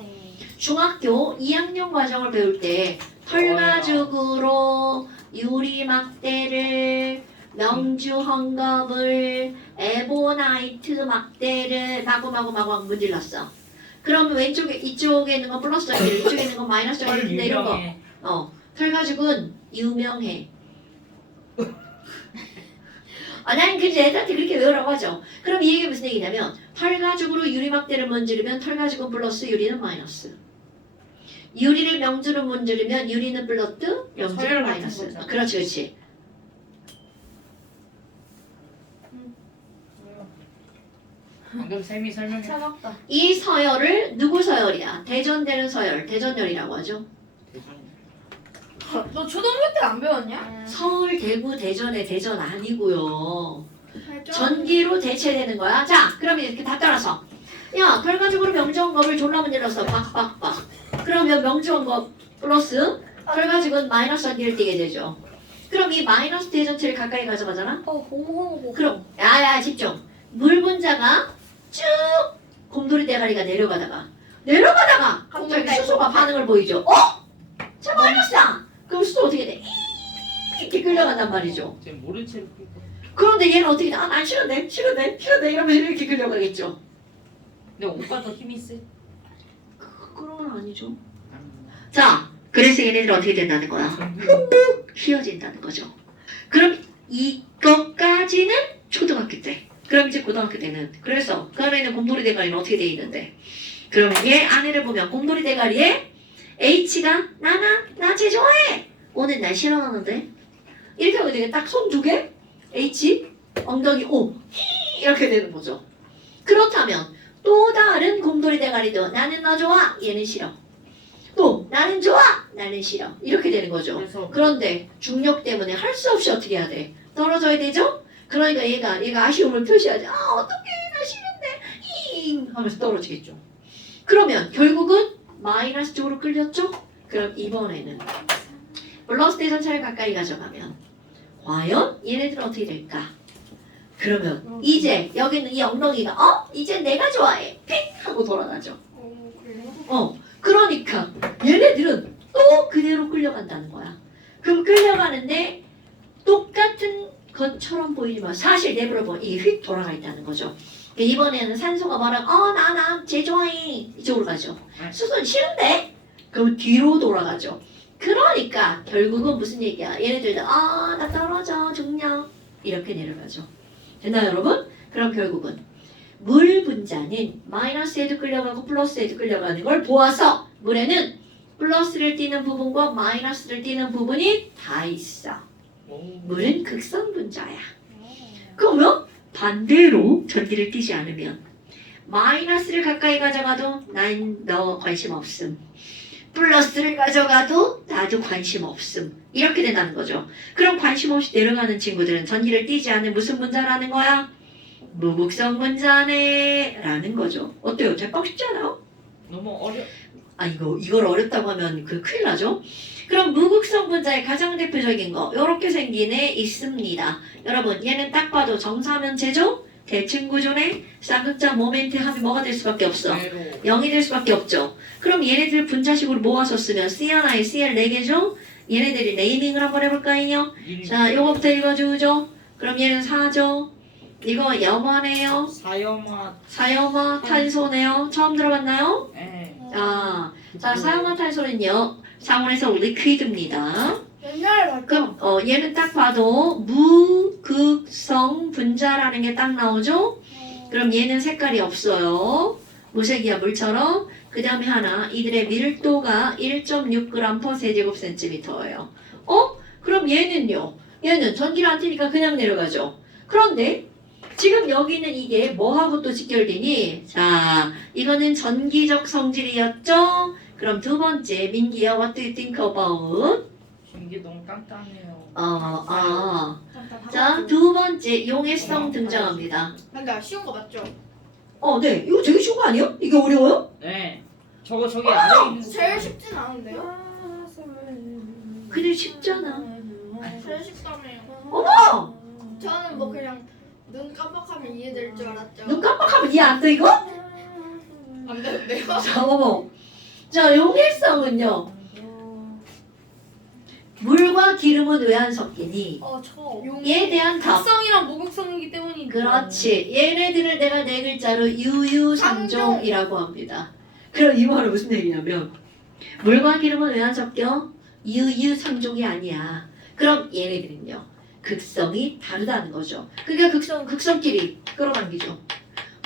중학교 2학년 과정을 배울 때 털가죽으로 유리 막대를 명주 헝겊을 에보나이트 막대를 마구 문질렀어. 그러면 왼쪽에 이쪽에 있는 건 플러스 전기, 이쪽에 있는 건 마이너스 전기인데 이런 거. 털가죽은 유명해. 난 그래서 애들한테 그렇게 외우라고 하죠. 그럼 이 얘기가 무슨 얘기냐면 털가죽으로 유리막대를 문지르면 털가죽은 플러스, 유리는 마이너스. 유리를 명주로 문지르면 유리는 플러스, 명주는 서열 같은 마이너스. 거죠. 그렇지. 방금 쌤이 설명해. 차갑다. 이 서열을 누구 서열이야? 대전되는 서열, 대전열이라고 하죠. 너 초등학교 때 안 배웠냐? 서울, 대구, 대전의 대전 아니고요. 전기로 대체되는 거야. 자, 그러면 이렇게 다 따라서. 야, 결과적으로 명주원겁을 졸라 문질렀어. 빡빡빡. 그러면 명주원겁 플러스 결과적은 마이너스 전기를 띠게 되죠. 그럼 이 마이너스 대전체를 가까이 가져가잖아. 호호호. 그럼 야야 집중. 물 분자가 쭉 곰돌이 대가리가 내려가다가 갑자기 수소가 반응을 보이죠. 자 마이너스다. 그럼 수소 어떻게 돼? 이렇게 끌려간단 말이죠. 쟤 모른 채로 끌고. 그런데 얘는 어떻게 돼? 난 싫은데 이러면서 이렇게 끌려가겠죠. 근데 오빠 더 힘이 세. 그런 건 아니죠. 자, 그래서 얘네들 어떻게 된다는 거야? 휘어진다는 거죠. 그럼 이것까지는 초등학교 때. 그럼 이제 고등학교 때는 그래서 그 안에 있는 곰돌이 대가리는 어떻게 돼 있는데? 그러면 얘 안에를 보면 곰돌이 대가리에 H가 나 쟤 좋아해. 오늘 날 싫어하는데? 이렇게 하면 되게 딱 손 두 개 H 엉덩이 O 이렇게 되는 거죠. 그렇다면 또 다른 곰돌이 대가리도 나는 너 좋아 얘는 싫어. 또 나는 좋아 나는 싫어 이렇게 되는 거죠. 그래서 그런데 중력 때문에 할 수 없이 어떻게 해야 돼? 떨어져야 되죠? 그러니까 얘가 아쉬움을 표시하지. 어떡해 나 싫은데 잉 하면서 떨어지겠죠. 그러면 결국은 마이너스 쪽으로 끌렸죠? 그럼 이번에는 플러스 대전차를 가까이 가져가면 과연 얘네들은 어떻게 될까? 그러면 이제 여기는 이 엉덩이가 이제 내가 좋아해 픽 하고 돌아가죠. 그러니까 얘네들은 또 그대로 끌려간다는 거야. 그럼 끌려가는데 똑같은 것처럼 보이지만 사실 내부를 보면 이게 휙 돌아가 있다는 거죠. 이번에는 산소가 나 쟤 좋아해 이쪽으로 가죠. 수소는 싫은데? 그럼 뒤로 돌아가죠. 그러니까 결국은 무슨 얘기야? 얘네들도 나 떨어져 중력 이렇게 내려가죠. 됐나요 여러분? 그럼 결국은 물 분자는 마이너스에도 끌려가고 플러스에도 끌려가는 걸 보아서 물에는 플러스를 띠는 부분과 마이너스를 띠는 부분이 다 있어. 물은 극성 분자야. 그러면 반대로 전기를 띠지 않으면 마이너스를 가까이 가져가도 난 너 관심 없음. 플러스를 가져가도 나도 관심 없음. 이렇게 된다는 거죠. 그럼 관심 없이 내려가는 친구들은 전기를 띠지 않는 무슨 분자라는 거야? 무극성 분자네 라는 거죠. 어때요? 대박 쉽지 않아요? 너무 어려. 아 이걸 어렵다고 하면 그 큰일 나죠. 그럼 무극성 분자의 가장 대표적인 거 이렇게 생긴 애 있습니다. 여러분 얘는 딱 봐도 정사면체죠? 대칭 구조네. 쌍극자 모멘트 합이 뭐가 될 수밖에 없어? 외로. 0이 될 수밖에 없죠. 그럼 얘네들 분자식으로 모아서 쓰면 CNI, CL 4개죠? 얘네들이 네이밍을 한번 해볼까요? 자 요거부터 읽어주죠. 그럼 얘는 4죠. 이거 염화네요. 사염화 탄소네요. 처음 들어봤나요? 네. 자 사염화탄소는요 상온에서 리퀴드입니다. 옛날에 봤죠? 그럼 얘는 딱 봐도 무극성 분자라는 게 딱 나오죠. 그럼 얘는 색깔이 없어요. 무색이야 물처럼. 그 다음에 하나 이들의 밀도가 1.6g/cm 세제곱센티미터예요. 그럼 얘는요. 얘는 전기를 안 튀니까 그냥 내려가죠. 그런데 지금 여기는 이게 뭐하고 또 직결되니? 자, 이거는 전기적 성질이었죠? 그럼 두 번째, 민기야, what do you think about? 이게 너무 깐깐해요. 자, 두 번째, 용해성 등장합니다. 근데 쉬운 거 맞죠? 네. 이거 되게 쉬운 거 아니에요? 이게 어려워요? 네. 저기 아래 있는. 제일 쉽진 않은데요? 그래, 쉽잖아. 제일 쉽다며요. 어머! 저는 뭐 그냥 눈 깜빡하면 이해될 줄 알았죠. 눈 깜빡하면 이해 안 돼, 이거? 안 되는데요? 자, 어머. 자, 용해성은요. 물과 기름은 왜 안 섞이니? 얘에 대한 답. 극성이랑 무극성이기 때문이니까. 그렇지. 얘네들을 내가 네 글자로 유유상종이라고 합니다. 그럼 이 말은 무슨 얘기냐면 물과 기름은 왜 안 섞여? 유유상종이 아니야. 그럼 얘네들은요. 극성이 다르다는 거죠. 그러니까 극성은 극성끼리 끌어당기죠.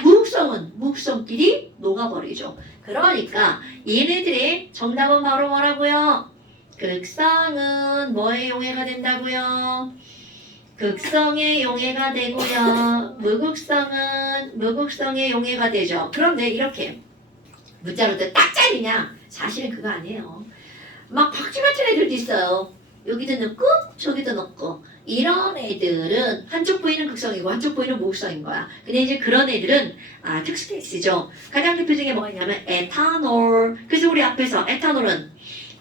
무극성은 무극성끼리 녹아버리죠. 그러니까 얘네들의 정답은 바로 뭐라고요? 극성은 뭐의 용해가 된다고요? 극성의 용해가 되고요. 무극성은 무극성의 용해가 되죠. 그런데 이렇게 문자로 딱 잘리냐? 사실은 그거 아니에요. 막 박쥐 같은 애들도 있어요. 여기도 넣고 저기도 넣고 이런 애들은 한쪽 부위는 극성이고 한쪽 부위는 무극성인 거야. 근데 이제 그런 애들은 특수 케이스죠. 가장 대표적인 게 뭐냐면 에탄올. 그래서 우리 앞에서 에탄올은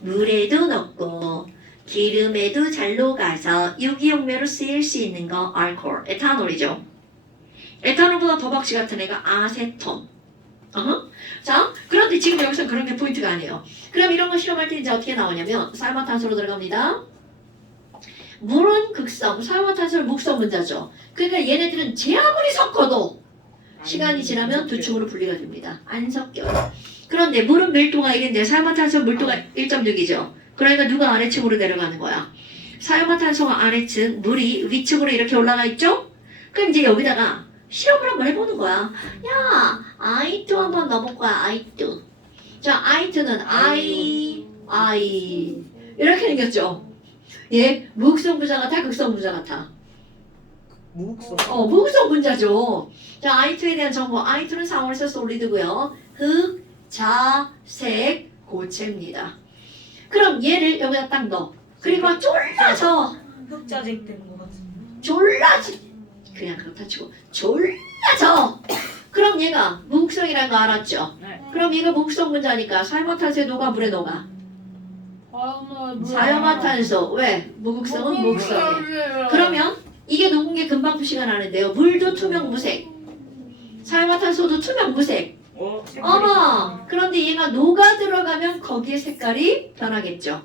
물에도 넣고 기름에도 잘 녹아서 유기용매로 쓰일 수 있는 거 알코올, 에탄올이죠. 에탄올보다 더 박쥐 같은 애가 아세톤. 자, 그런데 지금 여기서 그런 게 포인트가 아니에요. 그럼 이런 거 실험할 때 이제 어떻게 나오냐면 사용화탄소로 들어갑니다. 물은 극성, 사용화탄소는 무극성 분자죠. 그러니까 얘네들은 제 아무리 섞어도 시간이 지나면 두 축으로 분리가 됩니다. 안 섞여요. 그런데 물은 밀도가 1인데 사용화탄소 밀도가 1.6이죠. 그러니까 누가 아래층으로 내려가는 거야? 사용화탄소가 아래층, 물이 위층으로 이렇게 올라가 있죠? 그럼 이제 여기다가 실험을 한번 해보는 거야. 야, I2 한번 넣어볼 거야, I2. 자, I2는 I 이렇게 생겼죠? 얘 무극성 분자 같아, 극성 분자 같아? 무극성. 무극성 분자죠. 자, I2에 대한 정보. I2는 상온에서 솔리드고요. 흑, 자, 색, 고체입니다. 그럼 얘를 여기다 딱 넣어. 그리고 졸라져. 흑자색 되는 것 같은. 졸라지. 그냥 그렇다 치고 졸라져. 그럼 얘가 무극성이라는 거 알았죠? 네. 그럼 얘가 무극성 분자니까 사용화탄소에 녹아, 물에 녹아? 사용화탄소. 왜? 무극성은 무극성이에요. 그러면 이게 녹은 게 금방 표시가 나는데요. 물도 투명 무색. 사용화탄소도 투명 무색. 어머! 그런데 얘가 녹아 들어가면 거기에 색깔이 변하겠죠.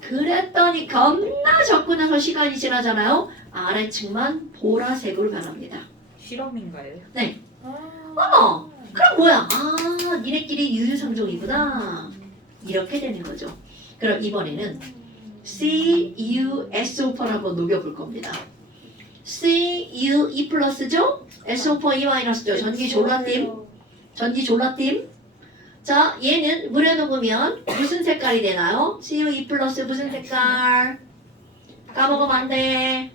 그랬더니 겁나 적고 나서 시간이 지나잖아요. 아래층만 보라색으로 변합니다. 실험인가요? 네. 어머! 그럼 뭐야? 니네끼리 유유상종이구나. 이렇게 되는 거죠. 그럼 이번에는 CuSO4를 한번 녹여볼 겁니다. CuE 플러스죠? SO4 E 마이너스죠. 전기 졸라팀. 전기 졸라팀. 자, 얘는 물에 녹으면 무슨 색깔이 되나요? CuE 플러스 무슨 색깔? 까먹으면 안 돼.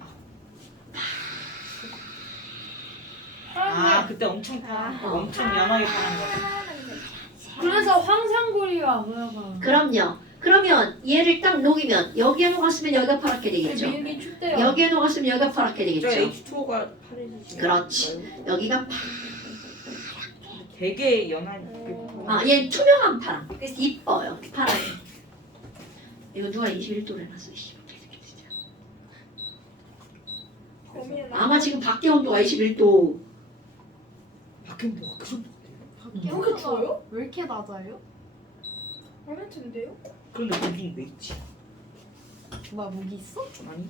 그때 엄청 연하게 파는 거. 그래서 황상구리가 뭐야? 그럼요. 그러면 얘를 딱 녹이면 여기에 녹았으면 여기가 파랗게 되겠죠. 밀기 춥대요. 여기에 녹았으면 여기가 파랗게 저 되겠죠. H2O가 파래지지. 그렇지. 여기가 되게 연한. 얘는 투명한 파랑. 그래서 이뻐요. 파랑. 이거 누가 21도로 해놨어? 진짜. 고민은 아마 지금 밖에 온도가 21도. 밖에 뭐가 그 정도? 이렇게 추워요? 왜 이렇게 낮아요? 얼마 텐데요? 그런데 거긴 왜 있지? 뭐야 무기 있어? 아니,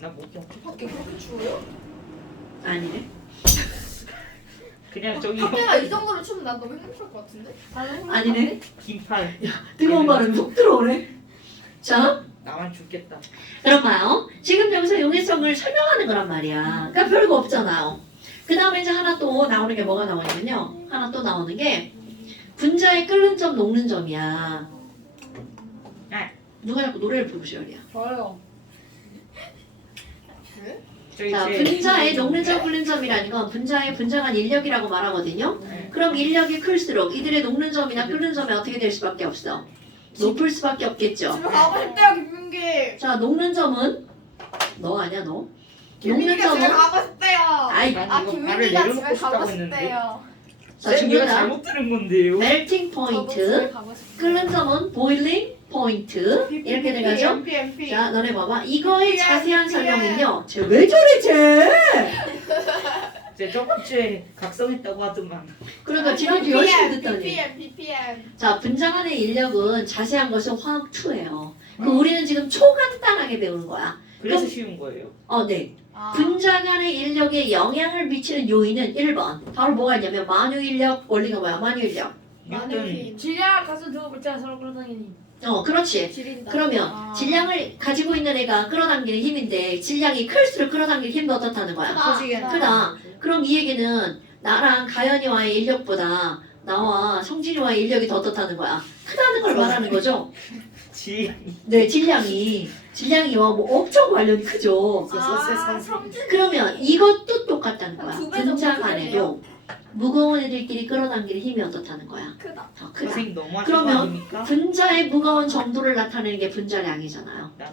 나 목이 없어. 밖에 그렇게 추워요? 아니래. 그냥 저기 카페가 이 정도로 추면 난 너무 행복할 것 같은데? 아니네. 긴팔. 뜨거운 말은 속 들어오네. 자, 나만 죽겠다. 그럼 봐요. 지금 여기서 용해성을 설명하는 거란 말이야. 그러니까 별거 없잖아요. 그 다음에 이제 하나 또 나오는 게 뭐가 나오냐면요. 하나 또 나오는 게 분자의 끓는 점, 녹는 점이야. 누가 자꾸 노래를 부르시려냐. 저요. 저기 자, 제 분자의 녹는 점, 끓는 점이라는 건 분자의 분자간 인력이라고 말하거든요. 네. 그럼 인력이 클수록 이들의 녹는 점이나 끓는 점이 어떻게 될 수밖에 없어? 높을 수밖에 없겠죠. 집에 가고 싶대요 김민기. 자, 녹는 점은 너 아니야 너? 녹는 김민기가 집에 점은 가고 싶대요. 아이, 난 아 이거 발을 김민기가 집에 내려놓고 싶다고 가고 했는데. 싶대요. 자, 쌤 얘가 중요한 잘못 들은 건데요. 멜팅 저도 포인트, 집에 가고 싶대요. 끓는 점은 보일링 포인트 이렇게 돼가죠. MP. 자, 너네 봐봐. 이거의 자세한 설명은요. 쟤 왜 저래 쟤? 제 저번 주에 각성했다고 하더만. 그러니까 지난주 열심히 듣더니. BPM. 자, 분자간의 인력은 자세한 것은 화학 2예요. 그 우리는 지금 초간단하게 배우는 거야. 그래서 쉬운 거예요. 네. 아, 분자간의 인력에 영향을 미치는 요인은 1번. 바로 뭐가 있냐면 만유 인력, 원리가 뭐야? 만유 인력. 뉴턴. 질량 가서 두고 글자 서로 끌어당기니. 그렇지. 지린다. 그러면 아. 질량을 가지고 있는 애가 끌어당기는 힘인데 질량이 클수록 끌어당기는 힘도 어떻다는 거야? 크다. 크다. 그럼 이 얘기는 나랑 가연이와의 인력보다 나와 성진이와의 인력이 더 어떻다는 거야? 크다는 걸 말하는 거죠. 지. 네, 질량이와 뭐 엄청 관련이 크죠. 아, 성질. 그러면 이것도 똑같다는 거야. 두배 정도 분자 간에도 무거운 애들끼리 끌어당기는 힘이 어떻다는 거야? 크다. 더 크다. 선생님 너무 하신 거 그러면 아닙니까? 분자의 무거운 정도를 나타내는 게 분자량이잖아요. 난.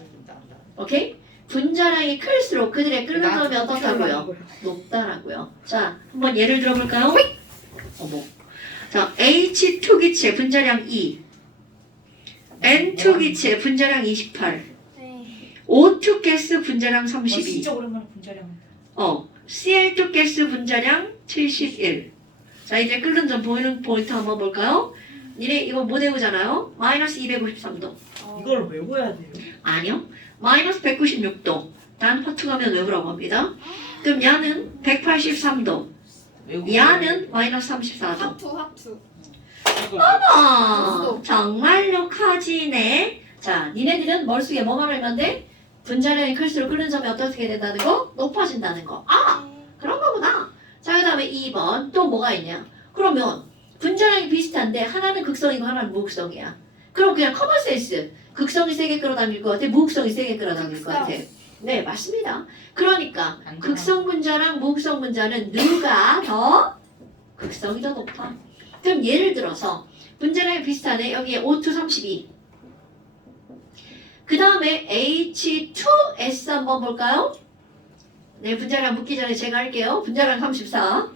오케이? 분자량이 클수록 그들의 끓는 점이 어떻다고요? 거야. 높다라고요. 자, 한번 예를 들어볼까요? 어머. 자, H2 기체 분자량 2, N2 기체 분자량 28, 네. O2 가스 분자량 32, 진짜 오랜만에 분자량. Cl2 가스 분자량 71. 자, 이제 끓는 점 보이는 포인트 한번 볼까요? 니네 이거 못 외우잖아요? 마이너스 253도. 이걸 외워야 돼요. 아니요. 마이너스 196도. 단파트 가면 외우라고 합니다. 그럼 야는 183도. 외우고. 야는 마이너스 34도. 하투. 정말로 커지네. 자, 니네들은 머릿속에 뭐만 알면 돼? 분자량이 클수록 끓는 점이 어떻게 된다는 거? 높아진다는 거. 그런 거구나. 자, 그 다음에 2번. 또 뭐가 있냐? 그러면 분자량이 비슷한데 하나는 극성이고 하나는 무극성이야. 그럼 그냥 커먼센스. 극성이 세게 끌어당길 것 같아? 무극성이 세게 끌어당길 것 같아? 네, 맞습니다. 그러니까 극성 분자랑 무극성 분자는 누가 더? 극성이 더 높아. 그럼 예를 들어서 분자량이 비슷하네. 여기에 O2 32. 그 다음에 H2S 한번 볼까요? 네, 분자량 묻기 전에 제가 할게요. 분자량 34.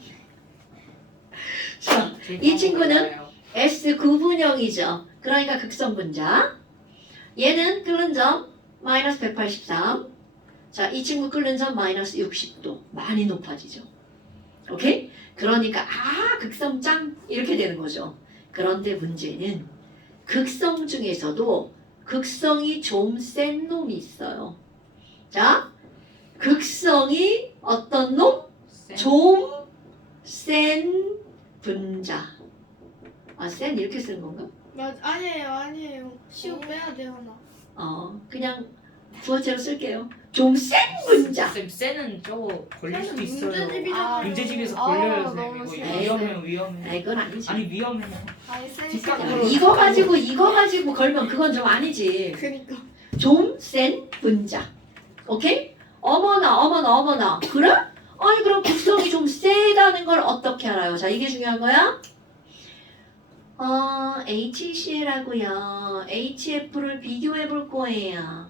자, 이 친구는 S 9분형이죠. 그러니까 극성 분자. 얘는 끓는 점 마이너스 183. 자, 이 친구 끓는 점 마이너스 60도. 많이 높아지죠. 오케이? 그러니까 극성 짱 이렇게 되는 거죠. 그런데 문제는 극성 중에서도 극성이 좀 센 놈이 있어요. 자, 극성이 어떤 놈? 좀 센 분자. 센 이렇게 쓰는 건가? 아니에요. 시옷 빼야 돼 하나. 그냥 부어체로 쓸게요. 좀 센 분자. 쌤 쌤은 저거 걸릴 수도 있어요. 문제집이잖아. 문제집에서 아, 걸려요, 너무 쌤. 이거 심해. 위험해요. 이건 아니지. 아니 위험해요. 아니 쌤 뒷각으로. 이거 가지고 걸면 그건 좀 아니지. 그니까. 좀 센 분자. 오케이? 어머나. 그래? 아니 그럼 극성이 좀 세다는 걸 어떻게 알아요? 자, 이게 중요한 거야. HC라고요. HF를 비교해 볼 거예요.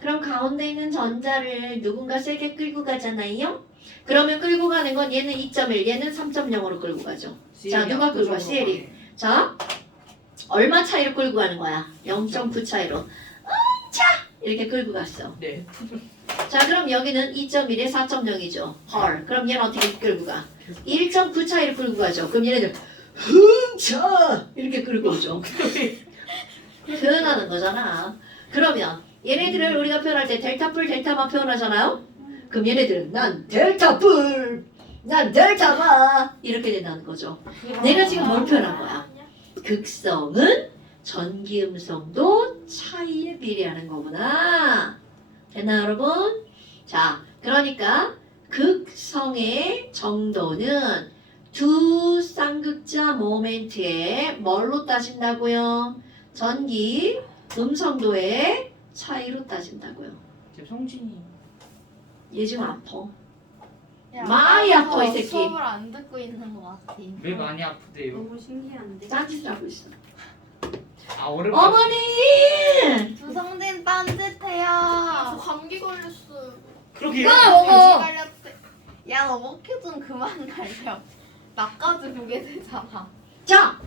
그럼 가운데 있는 전자를 누군가 세게 끌고 가잖아요. 그러면 끌고 가는 건 얘는 2.1, 얘는 3.0으로 끌고 가죠. 자, 누가 끌고 가? CL이. 자, 얼마 차이로 끌고 가는 거야? 0.9 차이로. 차! 이렇게 끌고 갔어. 네. 자, 그럼 여기는 2.1에 4.0이죠. 헐. 그럼 얘는 어떻게 끌고 가? 1.9 차이로 끌고 가죠. 그럼 얘네들 흥차! 이렇게 끌고 오죠. 표현하는 거잖아. 그러면 얘네들을 우리가 표현할 때 델타뿔, 델타마 표현하잖아요. 그럼 얘네들은 난 델타뿔, 난 델타마 이렇게 된다는 거죠. 내가 지금 뭘 표현한 거야? 극성은 전기음성도 차이에 비례하는 거구나. 됐나요, 여러분? 자, 그러니까 극성의 정도는 두 쌍극자 모멘트에 뭘로 따진다고요? 전기 음성도의 차이로 따진다고요. 제 성진이. 얘 지금 아파. 야, 많이 아파, 이 새끼. 수업을 안 듣고 있는 것 같아. 왜 많이 아프대요? 너무 신기한데. 딴짓을 하고 있어. 아 오늘 어머니! 주성진 저 딴짓해요. 감기 걸렸어요. 그러게요. 갈렸대. 야, 너 목표 좀 그만 갈려. 나까지 보게 되잖아. 자,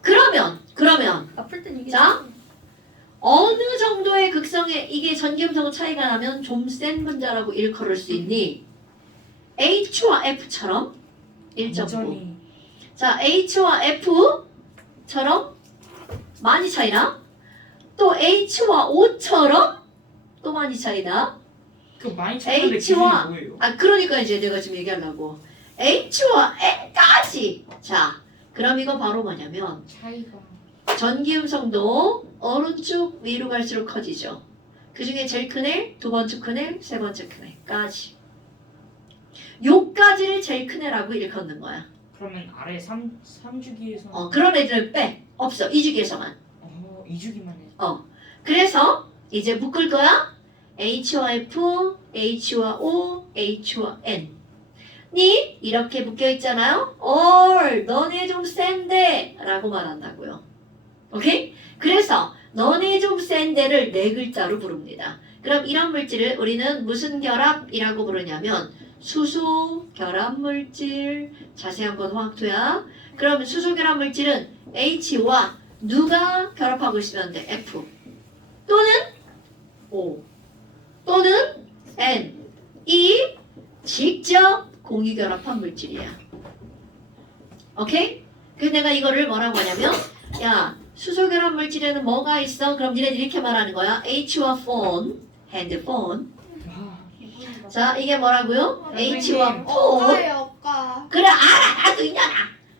그러면 아플 땐 이게. 자, 어느 정도의 극성에 이게 전기음성 차이가 나면 좀 센 분자라고 일컬을 수 있니? H와 F처럼 1.9. 완전히. 자, H와 F처럼 많이 차이나? 또 H와 O처럼 또 많이 차이나? 그 많이 찾는데 H와 기준이 뭐예요? 그러니까 이제 내가 지금 얘기하려고. H와 N까지. 자, 그럼 이거 바로 뭐냐면 차이가. 전기음성도 오른쪽 위로 갈수록 커지죠. 그 중에 제일 큰 애, 두 번째 큰 애, 세 번째 큰 애까지. 요까지를 제일 큰 애라고 일컫는 거야. 그러면 아래 3주기에서. 그런 애들은 빼. 없어. 2주기에서만. 2주기만 해. 그래서 이제 묶을 거야. H와 F, H와 O, H와 N. 니 이렇게 묶여 있잖아요. 너네 좀 센데 라고 말한다고요. 오케이? 그래서 너네 좀 센데를 네 글자로 부릅니다. 그럼 이런 물질을 우리는 무슨 결합이라고 부르냐면 수소 결합 물질. 자세한 건 화학토야. 그럼 수소 결합 물질은 H와 누가 결합하고 있으면 돼? F 또는 O 또는 N. 이 직접 공유 결합한 물질이야. 오케이? 그래서 내가 이거를 뭐라고 하냐면 야, 수소 결합 물질에는 뭐가 있어? 그럼 니네들 이렇게 말하는 거야. H와 폰, 핸드폰. 와. 자, 이게 뭐라고요? 선생님. H와 폰. 오빠예요, 오빠. 그래, 알아, 나도 이년아.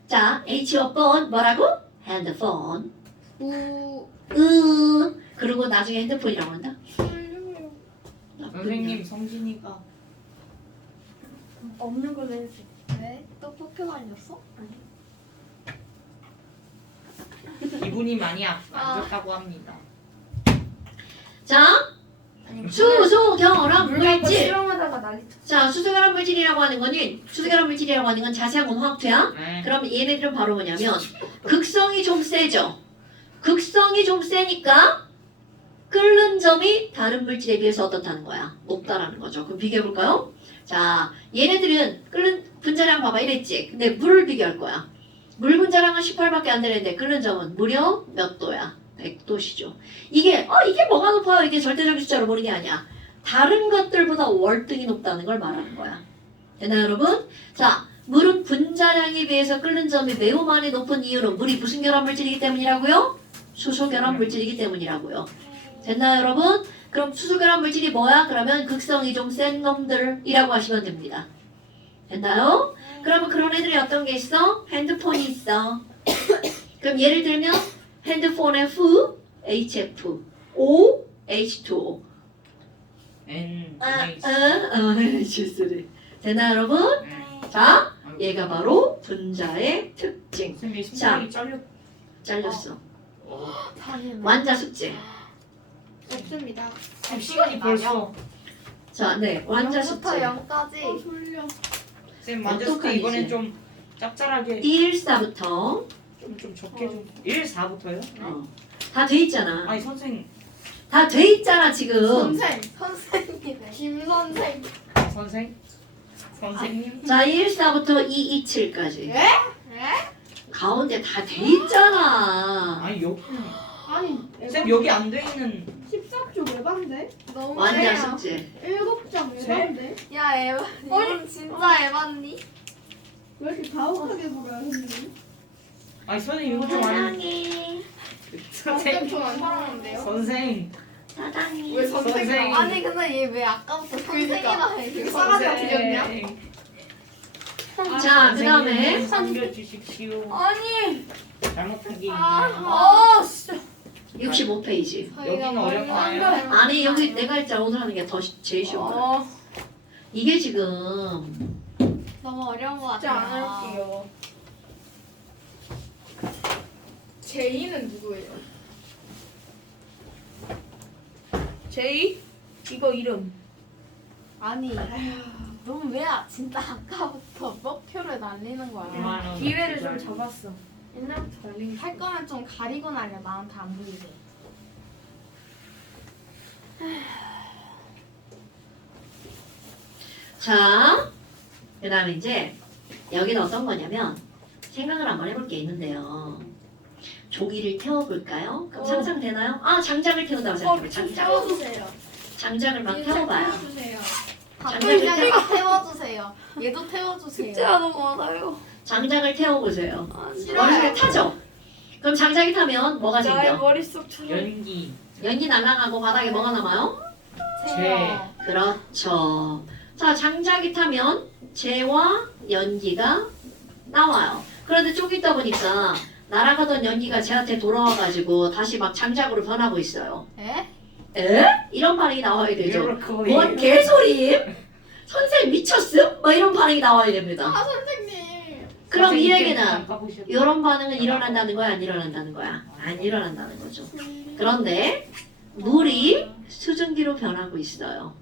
자, H와 폰 뭐라고? 핸드폰. 그리고 나중에 핸드폰이라고 한다. 졸려요. 선생님 성진이가 없는 걸로 해줘. 왜? 또 폭표 갈렸어? 기분이 많이 안 좋다고 합니다. 자, 수소 결합 물론 물질. 실험하다가 난리 쳤어. 자, 수소 결합 물질이라고 하는 거는 수소 결합 물질이라고 하는 건 자세한 건 화학토야. 네. 그럼 얘네들은 바로 뭐냐면 극성이 좀 세죠. 극성이 좀 세니까 끓는 점이 다른 물질에 비해서 어떻다는 거야? 높다라는 거죠. 그럼 비교해 볼까요? 자, 얘네들은 끓는 분자량 봐봐 이랬지. 근데 물을 비교할 거야. 물 분자량은 18밖에 안 되는데 끓는 점은 무려 몇 도야? 100도시죠. 이게 뭐가 높아요? 이게 절대적 숫자로 보는 게 아니야. 다른 것들보다 월등히 높다는 걸 말하는 거야. 되나요, 여러분? 자, 물은 분자량에 비해서 끓는 점이 매우 많이 높은 이유는 물이 무슨 결합 물질이기 때문이라고요? 수소 결합 물질이기 때문이라고요. 됐나요, 여러분? 그럼 수소 결합 물질이 뭐야? 그러면 극성이 좀 센 놈들이라고 하시면 됩니다. 됐나요? 그러면 그런 애들이 어떤 게 있어? 핸드폰이 있어. 그럼 예를 들면 핸드폰 F, HF, O, H2O. N H3. 됐나요, 여러분? 자, 얘가 바로 분자의 특징. 선생님 심장이 잘렸어. 다니네. 완자 숙제. 없습니다. 지금 시간이 벌써. 자, 네, 완자 0부터 숙제. 0까지. 졸려. 쌤 완전 숙제 어떡하니, 이번엔 이제? 좀 짭짤하게. 114부터 좀 적게 좀. 1, 4부터요? 다 돼 있잖아. 아니 선생 다 돼 있잖아 지금. 선생님이네. 김 선생. 선생 선생님. 자 1, 4부터 2, 2, 7까지. 에? 가운데 다 돼 있잖아. 아니 여기 아니 쌤 여기 안 돼 있는 14쪽 에반데? 너무 완전 세요. 숙제. 7장 에반데? 야 에바. 이건 진짜 에바니? 왜 이렇게 가혹하게 굴어요 선생님? 아니 선생님 이거 좀 아니 사랑해. 선생 저안 사랑하는데요? 선생 사랑해. 왜 선생. 선생님? 아니 근데 얘 왜 아까부터 선생이라 해? 이거 싸가지 없겠냐? 자 그다음에 섬겨주십시오. 아니. 잘못한 게 있나요? 아 진짜. 65페이지. 여기는 어렵나요? 아니 여기 내가 있자 오늘 하는 게 더 제일 쉬운 거야. 이게 지금 너무 어려운 거 진짜 같아요. 안 할게요. 제이는 누구예요? 제이? 이거 이름. 아니, 넌 왜 진짜 아까부터 뻑표를 날리는 거야? 1만 원. 기회를 좀 잡았어. 옛날부터 달린 할 거면 좀 가리고 날려. 나한테 안 보이게. 자 그다음에 이제 여기는 어떤 거냐면 생각을 한번 해볼 게 있는데요. 조기를 태워볼까요? 그럼 상상되나요? 아 장작을 태운다고 생각해요. 장작. 태워주세요. 장작을 막 태워봐요. 태워주세요. 장작을 그냥 다 태워주세요. 얘도 태워주세요. 숙제가 너무 많아요. 장작을 태워보세요. 싫어요. 머릿속에 타죠? 그럼 장작이 타면 뭐가 나의 생겨? 머릿속처럼. 연기. 연기 날아가고 바닥에 뭐가 남아요? 태워. 그렇죠. 자, 장작이 타면 재와 연기가 나와요. 그런데 좀 있다 보니까 날아가던 연기가 쟤한테 돌아와가지고 다시 막 장작으로 변하고 있어요. 에? 에? 이런 반응이 나와야 되죠. 미러클이. 뭔 개소리? 선생님 미쳤음? 뭐 이런 반응이 나와야 됩니다. 아 선생님. 그럼 이 얘기는 까보셨- 이런 반응은 일어난다는 거야, 안 일어난다는 거야? 안 일어난다는 거죠. 그런데 물이 수증기로 변하고 있어요.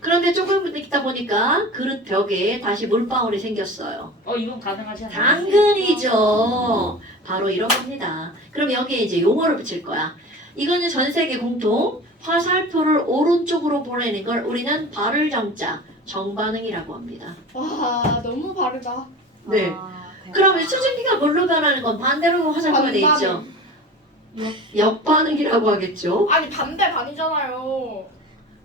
그런데 조금 있다 보니까 그릇 벽에 다시 물방울이 생겼어요. 이건 가능하지 않나요? 당근이죠. 바로 이런 겁니다. 그럼 여기에 이제 용어를 붙일 거야. 이거는 전 세계 공통 화살표를 오른쪽으로 보내는 걸 우리는 발을 정자 정반응이라고 합니다. 와 너무 바르다. 네. 아, 대박. 그러면 수증기가 뭘로 변하는 건 반대로 화살표가 돼 있죠. 역반응이라고 하겠죠. 아니 반대 반이잖아요.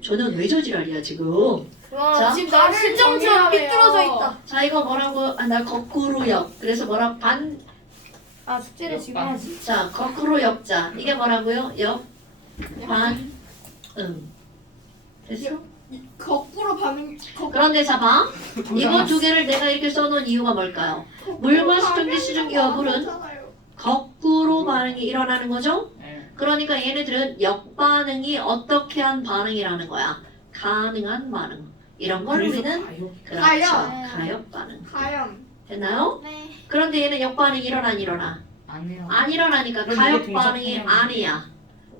저는 왜 저지랄이야 지금. 와 자. 지금 나를 신정처럼 삐뚤어져 있다. 자 이거 뭐라고? 아, 나 거꾸로 역. 그래서 뭐라고 아 숙제를 지금 역반. 하지. 자 거꾸로 역자. 이게 뭐라고요? 역, 반, 됐어? 거꾸로 반응. 그런데 잡아. 이거 두 개를 내가 이렇게 써놓은 이유가 뭘까요? 물과 수증기와 물은 거꾸로 반응이 일어나는 거죠? 네. 그러니까 얘네들은 역반응이 어떻게 한 반응이라는 거야? 가능한 반응. 이런 걸 그래서 우리는 가요. 그렇죠. 가요. 가역 반응. 과연. 됐나요? 네. 그런데 얘는 역반응이 일어나? 안 해요. 안 일어나니까 그럼 가역 이게 반응이 동작하면 아니야.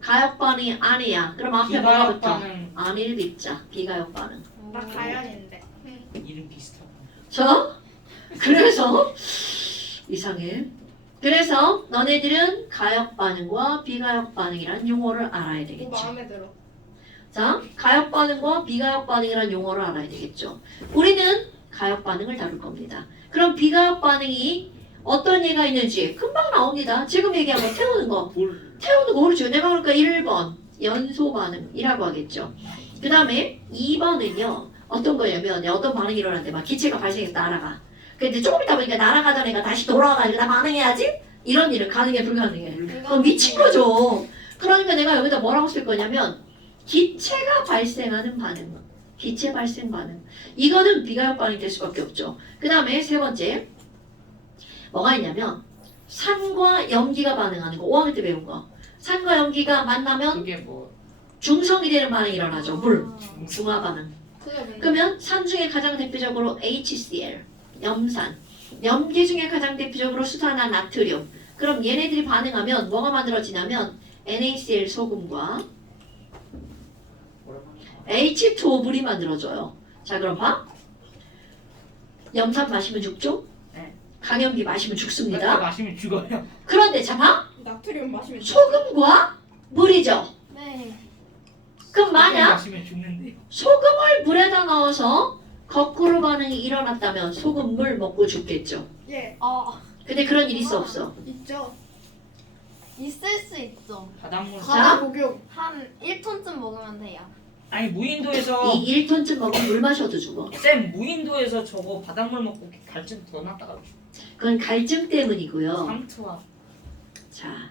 가역 반응이 아니야. 그럼 앞에 뭐가 붙어? 비가역반응 아닐 빗자. 비가역 반응. 나 가연인데. 이름 비슷하고. 저? 그래서 이상해. 그래서 너네들은 가역 반응과 비가역 반응이란 용어를 알아야 뭐 되겠죠. 마음에 들어. 자, 가역 반응과 비가역 반응이란 용어를 알아야 되겠죠. 우리는 가역 반응을 다룰 겁니다. 그럼 비가역 반응이 어떤 예가 있는지 금방 나옵니다. 지금 얘기한 거 태우는 거. 태우는 거 그렇죠. 내가 그러니까 1번 연소 반응이라고 하겠죠. 그 다음에 2번은요. 어떤 거냐면 어떤 반응이 일어났는데 막 기체가 발생해서 날아가. 근데 조금 있다 보니까 날아가던 애가 다시 돌아가니까 나 반응해야지? 이런 일은 가능해 불가능해? 그럼 미친 거죠. 그러니까 내가 여기다 뭐라고 쓸 거냐면 기체가 발생하는 반응. 기체 발생 반응. 이거는 비가역 반응이 될 수밖에 없죠. 그 다음에 세 번째 뭐가 있냐면 산과 연기가 반응하는 거. 5학년 때 배운 거. 산과 연기가 만나면 그게 뭐 중성이 되는 반응이 일어나죠. 물. 중화 반응. 그게 뭔데? 그러면 산 중에 가장 대표적으로 HCl, 염산. 염기 중에 가장 대표적으로 수산화 나트륨. 그럼 얘네들이 반응하면 뭐가 만들어지냐면 NaCl 소금과 H2O 물이 만들어져요. 자 그럼 봐. 염산 마시면 죽죠? 네. 강염기 마시면 그거 죽습니다. 마시면 죽어요. 그런데 자 봐. 나트륨 마시면 소금과 물이죠. 네. 그럼 만약 마시면 죽는데요. 소금을 물에다 넣어서 거꾸로 반응이 일어났다면 소금 물 먹고 죽겠죠. 예 근데 그런 일 있어 없어? 있죠. 있을 수 있죠. 바닷물. 자. 복용. 한 1톤쯤 먹으면 돼요. 아니 무인도에서 이 1톤쯤 먹으면 물 마셔도 죽어. 쌤 무인도에서 저거 바닷물 먹고 갈증 더 났다가 그건 갈증 때문이고요. 상투와 자,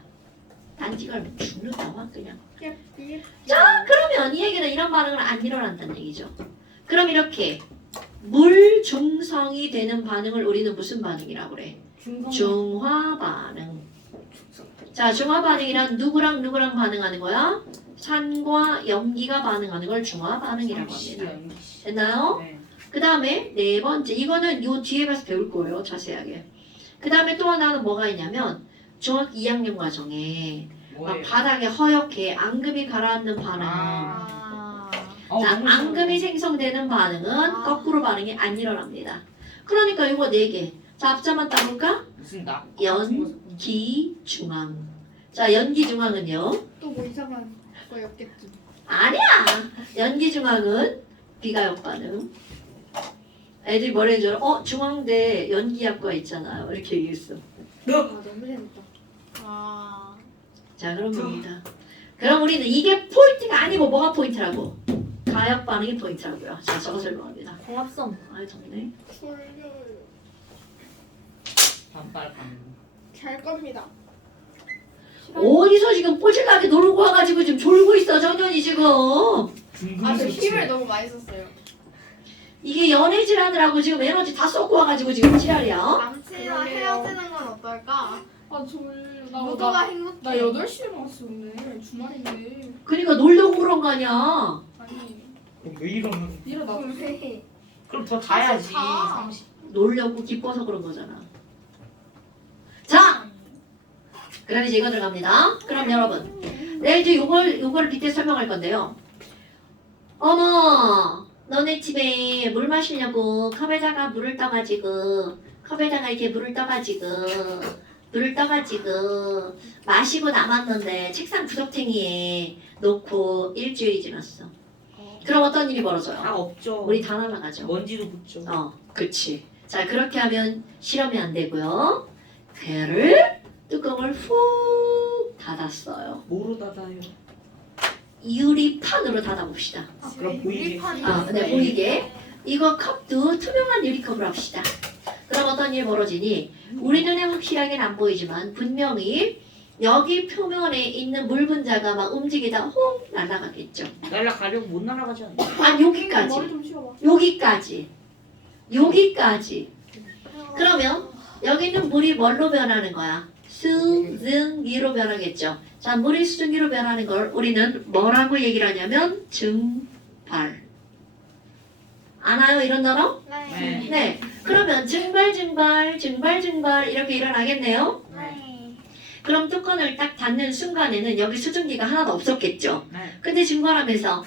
단지 걸면 죽는다와 그냥. 예. 자, 그러면 이 얘기는 이런 반응은 안 일어난다는 얘기죠. 그럼 이렇게 물 중성이 되는 반응을 우리는 무슨 반응이라고 그래? 중화 반응. 자, 중화 반응이란 누구랑 누구랑 반응하는 거야? 산과 염기가 반응하는 걸 중화 반응이라고 합니다. 됐나요? 네. 그 다음에 네 번째, 이거는 요 뒤에 가서 배울 거예요, 자세하게. 그 다음에 또 하나는 뭐가 있냐면 중학교 2학년 과정에 막 뭐예요? 바닥에 허옇게 앙금이 가라앉는 반응. 아. 자, 너무 앙금이 생성되는 반응은 아. 거꾸로 반응이 안 일어납니다. 그러니까 이거 4개. 자, 앞자만 따볼까? 무슨 나 연기중앙. 자, 연기중앙은요? 또 뭐 이상한 거였겠지. 아니야. 연기중앙은 비가역 반응. 애들이 뭐라 해줘? 중앙대 연기학과 있잖아요. 이렇게 얘기했어. 아 너무 재밌다. 아. 자, 그런 겁니다. 그럼 우리는 이게 포인트가 아니고 뭐가 포인트라고? 가역 반응이 포인트라고요. 자, 저거 설명합니다. 공합성. 아이, 덥네. 졸려요. 반빨 반. 잘 겁니다. 어디서 지금 뽀질나게 놀고 와가지고 지금 졸고 있어, 정년이 지금. 아저 힘을 너무 많이 썼어요. 이게 연애질 하느라고 지금 에너지 다 쏟고 와가지고 지금 지랄이야. 남친이랑 그러게요. 헤어지는 건 어떨까? 아 졸려. 모두가 행복해. 나 8시에 나왔어 오늘. 주말인데. 그러니까 놀려고 그런 거 아니야. 아니 왜 이러면? 일어나. 그럼 더 자야지. 자. 30. 놀려고 기뻐서 그런 거잖아. 자, 그럼 이제 이거 들어갑니다. 그럼 여러분, 네 이제 요걸 밑에 설명할 건데요. 어머, 너네 집에 물 마시려고 컵에다가 물을 떠가지고 이렇게 물을 떠가지고 마시고 남았는데 책상 구석탱이에 놓고 일주일이 지났어. 그럼 어떤 일이 벌어져요? 다 없죠. 물이 다 날아가죠. 먼지도 붙죠. 그치. 자, 그렇게 하면 실험이 안 되고요. 배를 뚜껑을 훅 닫았어요. 뭐로 닫아요? 유리판으로 닫아봅시다. 그럼 보이게. 네, 보이게. 이거 컵도 투명한 유리컵으로 합시다. 그럼 어떤 일이 벌어지니? 우리 눈에 확실하게는 안 보이지만 분명히 여기 표면에 있는 물 분자가 막 움직이다 혹 날아가겠죠. 날아가려고 못 날아가지 않나? 아, 여기까지. 머리 좀 치워봐. 여기까지. 그러면 여기 있는 물이 뭘로 변하는 거야? 수증기로 변하겠죠. 자, 물이 수증기로 변하는 걸 우리는 뭐라고 얘기를 하냐면 증발. 아나요, 이런 단어? 네. 네. 그러면 증발 이렇게 일어나겠네요. 네. 그럼 뚜껑을 딱 닫는 순간에는 여기 수증기가 하나도 없었겠죠. 네. 근데 증발하면서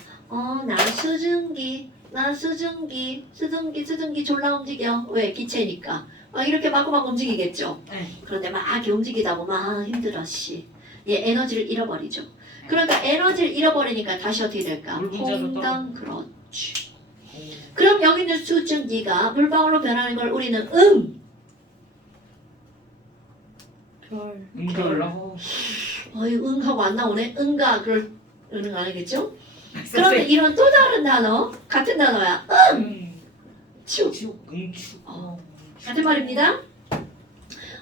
나 수증기 졸라 움직여. 왜? 기체니까. 막 이렇게 마구마구 움직이겠죠. 네. 그런데 막 이렇게 움직이다 보면 힘들어 씨. 얘 에너지를 잃어버리죠. 그러니까 에너지를 잃어버리니까 다시 어떻게 될까? 물 분자로 퐁당. 그렇지. 그럼 여기 있는 수증기가 물방울로 변하는 걸 우리는 별로. 어이 응하고 안 나오네. 응가 그러는 거 아니겠죠? 그러면 이런 또 다른 단어 같은 단어야. 추. 응추. 같은 말입니다.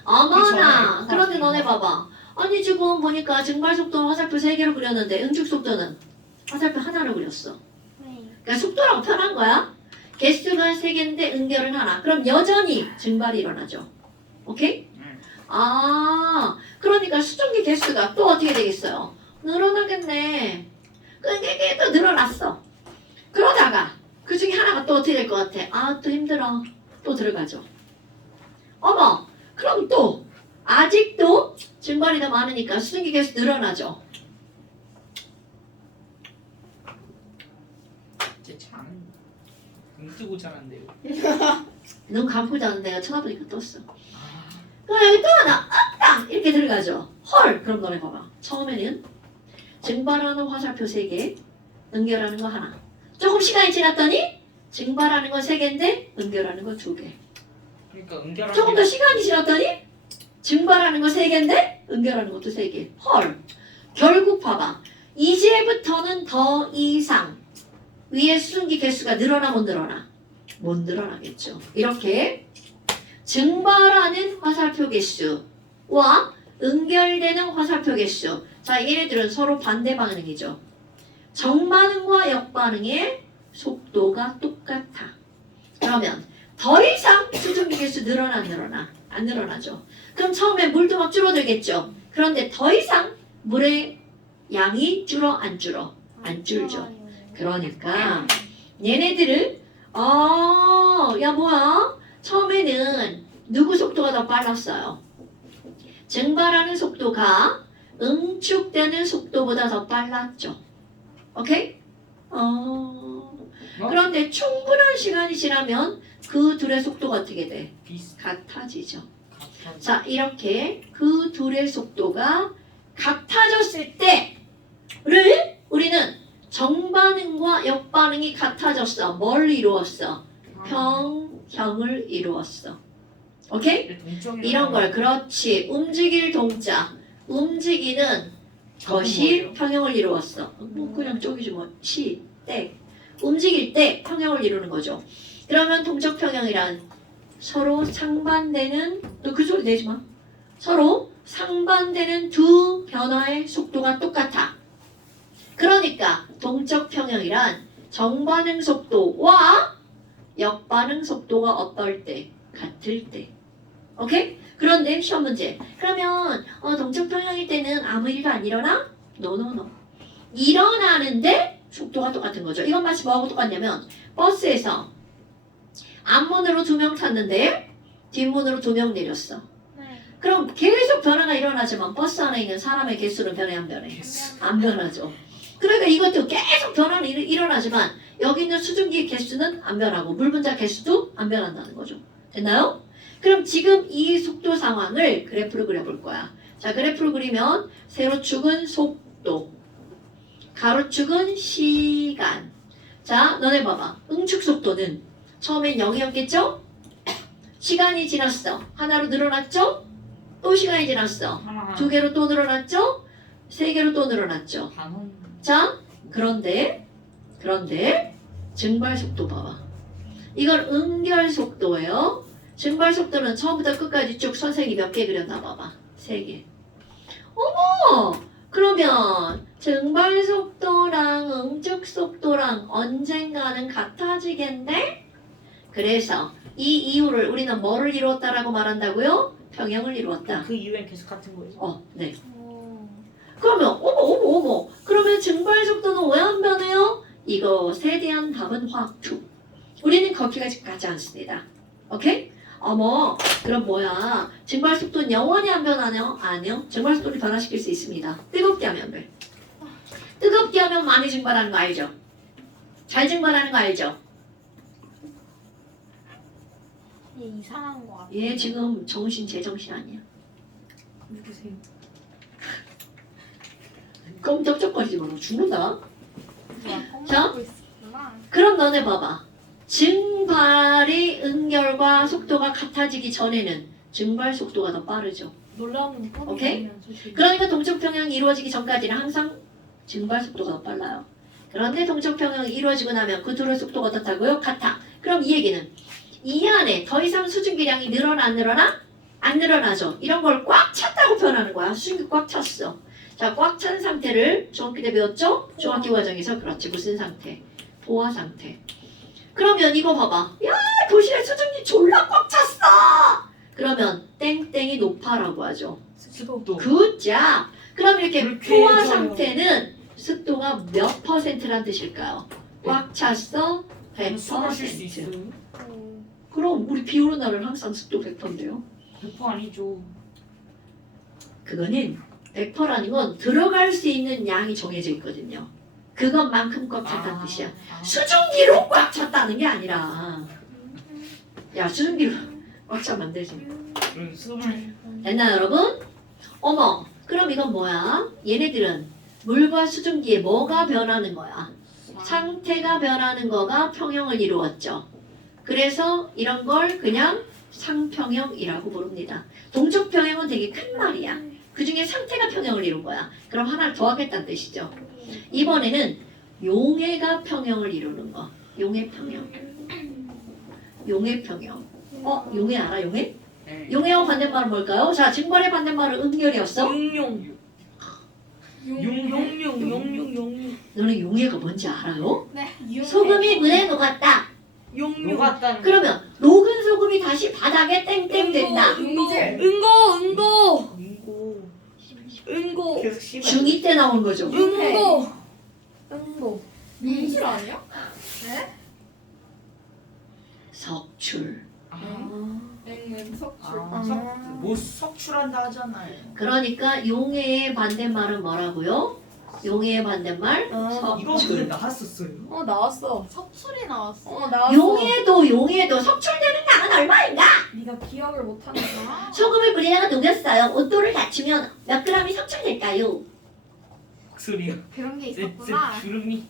어머나. 그런데 너네 봐봐. 아니 지금 보니까 증발 속도는 화살표 3개로 그렸는데 응축 속도는 화살표 하나로 그렸어. 네. 그러니까 속도라고 표현한 거야. 개수가 3개인데 응결은 하나. 그럼 여전히 증발이 일어나죠. 오케이? 그러니까 수증기 개수가 또 어떻게 되겠어요? 늘어나겠네. 그게 또 늘어났어. 그러다가 그 중에 하나가 또 어떻게 될 것 같아? 또 힘들어. 또 들어가죠. 어머, 그럼 또 아직도 증발이 더 많으니까 수증기 개수 늘어나죠. 눈 뜨고 자는데요. 눈 감고 자는 내가 쳐다보니까 떴어. 그럼 여기 또 하나 땅 이렇게 들어가죠. 헐. 그럼 너네 봐봐. 처음에는 증발하는 화살표 3개, 응결하는 거 하나. 조금 시간이 지났더니 증발하는 거 3개인데 응결하는 거 2개. 그러니까 응결하는 조금 더 게 시간이 지났더니 증발하는 거 3개인데 응결하는 것도 3개. 헐. 결국 봐봐. 이제부터는 더 이상 위에 수증기 개수가 늘어나 못 늘어나? 못 늘어나겠죠. 이렇게 증발하는 화살표 개수와 응결되는 화살표 개수. 자, 얘네들은 서로 반대 반응이죠. 정반응과 역반응의 속도가 똑같아. 그러면 더 이상 수증기 개수 늘어나 안 늘어나? 안 늘어나죠. 그럼 처음에 물도 막 줄어들겠죠. 그런데 더 이상 물의 양이 줄어 안 줄어? 안 줄죠. 그러니까 얘네들은 야 뭐야? 처음에는 누구 속도가 더 빨랐어요? 증발하는 속도가 응축되는 속도보다 더 빨랐죠. 오케이? 그런데 충분한 시간이 지나면 그 둘의 속도가 어떻게 돼? 같아지죠. 자, 이렇게 그 둘의 속도가 같아졌을 때를 우리는 정반응과 역반응이 같아졌어. 뭘 이루었어? 평형을 이루었어. 오케이? 이런 걸 그렇지. 움직일 동작. 움직이는 것이 평형을 이루었어. 뭐 그냥 쪽이지 뭐. 시, 때. 움직일 때 평형을 이루는 거죠. 그러면 동적 평형이란 서로 상반되는 너 그 소리 내지 마. 서로 상반되는 두 변화의 속도가 똑같아. 그러니까 동적 평형이란 정반응 속도와 역반응 속도가 어떨 때? 같을 때. 오케이? 그런데 시험 문제. 그러면 동적 평형일 때는 아무 일도 안 일어나? 노노노. 일어나는데 속도가 똑같은 거죠. 이건 마치 뭐하고 똑같냐면 버스에서 앞문으로 2명 탔는데 뒷문으로 2명 내렸어. 네. 그럼 계속 변화가 일어나지만 버스 안에 있는 사람의 개수는 변해 안 변해? 안 변하죠. 그러니까 이것도 계속 변화는 일어나지만 여기 있는 수증기 개수는 안 변하고 물 분자 개수도 안 변한다는 거죠. 됐나요? 그럼 지금 이 속도 상황을 그래프로 그려볼 거야. 자, 그래프로 그리면 세로축은 속도, 가로축은 시간. 자, 너네 봐봐. 응축 속도는 처음엔 0이었겠죠? 시간이 지났어. 하나로 늘어났죠? 또 시간이 지났어. 2개로 또 늘어났죠? 3개로 또 늘어났죠. 자, 그런데 증발 속도 봐봐. 이건 응결 속도예요. 증발 속도는 처음부터 끝까지 쭉 선생이 몇 개 그렸나 봐봐. 3개. 어머! 그러면 증발 속도랑 응축 속도랑 언젠가는 같아지겠네? 그래서 이 이유를 우리는 뭐를 이루었다라고 말한다고요? 평형을 이루었다. 그 이후엔 계속 같은 거예요? 네. 그러면 어머 그러면 증발 속도는 왜 안 변해요? 이것에 대한 답은 화투. 우리는 거기까지 가지 않습니다. 오케이? 어머 그럼 뭐야 증발 속도는 영원히 안 변하네요? 아니요. 증발 속도를 변화시킬 수 있습니다. 뜨겁게 하면 돼. 뜨겁게 하면 많이 증발하는 거 알죠? 잘 증발하는 거 알죠? 얘 이상한 거 같아. 얘 지금 정신 제정신 아니야. 누구세요? 껌쩍쩍거리지 마라. 죽는다. 자? 고 있었구나. 그럼 너네 봐봐. 증발의 응결과 속도가 같아지기 전에는 증발 속도가 더 빠르죠. 놀라운 거 오케이? 그러니까 동적 평형이 이루어지기 전까지는 항상 증발 속도가 더 빨라요. 그런데 동적 평형이 이루어지고 나면 그 둘의 속도가 어떻다고요? 같아. 그럼 이 얘기는 이 안에 더 이상 수증기량이 늘어나 안 늘어나? 안 늘어나죠. 이런 걸 꽉 찼다고 표현하는 거야. 수증기 꽉 찼어. 자, 꽉 찬 상태를 중학교 때 배웠죠? 중학교 과정에서 그렇지. 무슨 상태? 포화 상태. 그러면 이거 봐봐. 야, 도시락 수증기 졸라 꽉 찼어. 그러면 땡땡이 높아라고 하죠. 습도 굿잡. 그럼 이렇게 그렇게 포화 해줘요. 상태는 습도가 몇 퍼센트란 뜻일까요? 꽉 찼어? 숨 마실 수 100%. 있어요? 그럼 우리 비 오는 날은 항상 습도 100%인데요. 100% 아니죠. 그거는 100%라는 건 들어갈 수 있는 양이 정해져 있거든요. 그것만큼 꽉 찼다는 뜻이야. 수증기로 꽉 찼다는 게 아니라 야 수증기로 꽉 차면 안 되지. 그럼 숨을 됐나요, 여러분? 어머, 그럼 이건 뭐야? 얘네들은 물과 수증기에 뭐가 변하는 거야? 상태가 변하는 거가 평형을 이루었죠. 그래서 이런 걸 그냥 상평형이라고 부릅니다. 동적 평형은 되게 큰 말이야. 그 중에 상태가 평형을 이룬 거야. 그럼 하나를 더하겠다는 뜻이죠. 이번에는 용해가 평형을 이루는 거. 용해 평형. 용해 평형. 용해 알아? 용해? 네. 용해와 반대말은 뭘까요? 자, 증발의 반대말은 응렬이었어. 용용. 용용. 너는 용해가 뭔지 알아요? 네. 소금이 물에 녹았다. 용용. 녹았다는 그러면 녹은 소금이 다시 바닥에 땡땡 된다. 은고. 계속 씹어. 중2 때 나온 거죠. 응고. 민실 아니야? 석출. 앵은 석출. 뭐 석출한다 하잖아요. 그러니까 용해의 반대말은 뭐라고요? 용해의 반대말 이거 근데 석출. 나왔었어요. 나왔어. 석출이 나왔어. 나왔어. 용해도 석출되는 양은 얼마인가? 네가 기억을 못하니까. 소금을 물에다가 녹였어요. 온도를 낮추면 몇 g이 석출될까요? 목소리요. 그런 게 제 있었구나. 주름이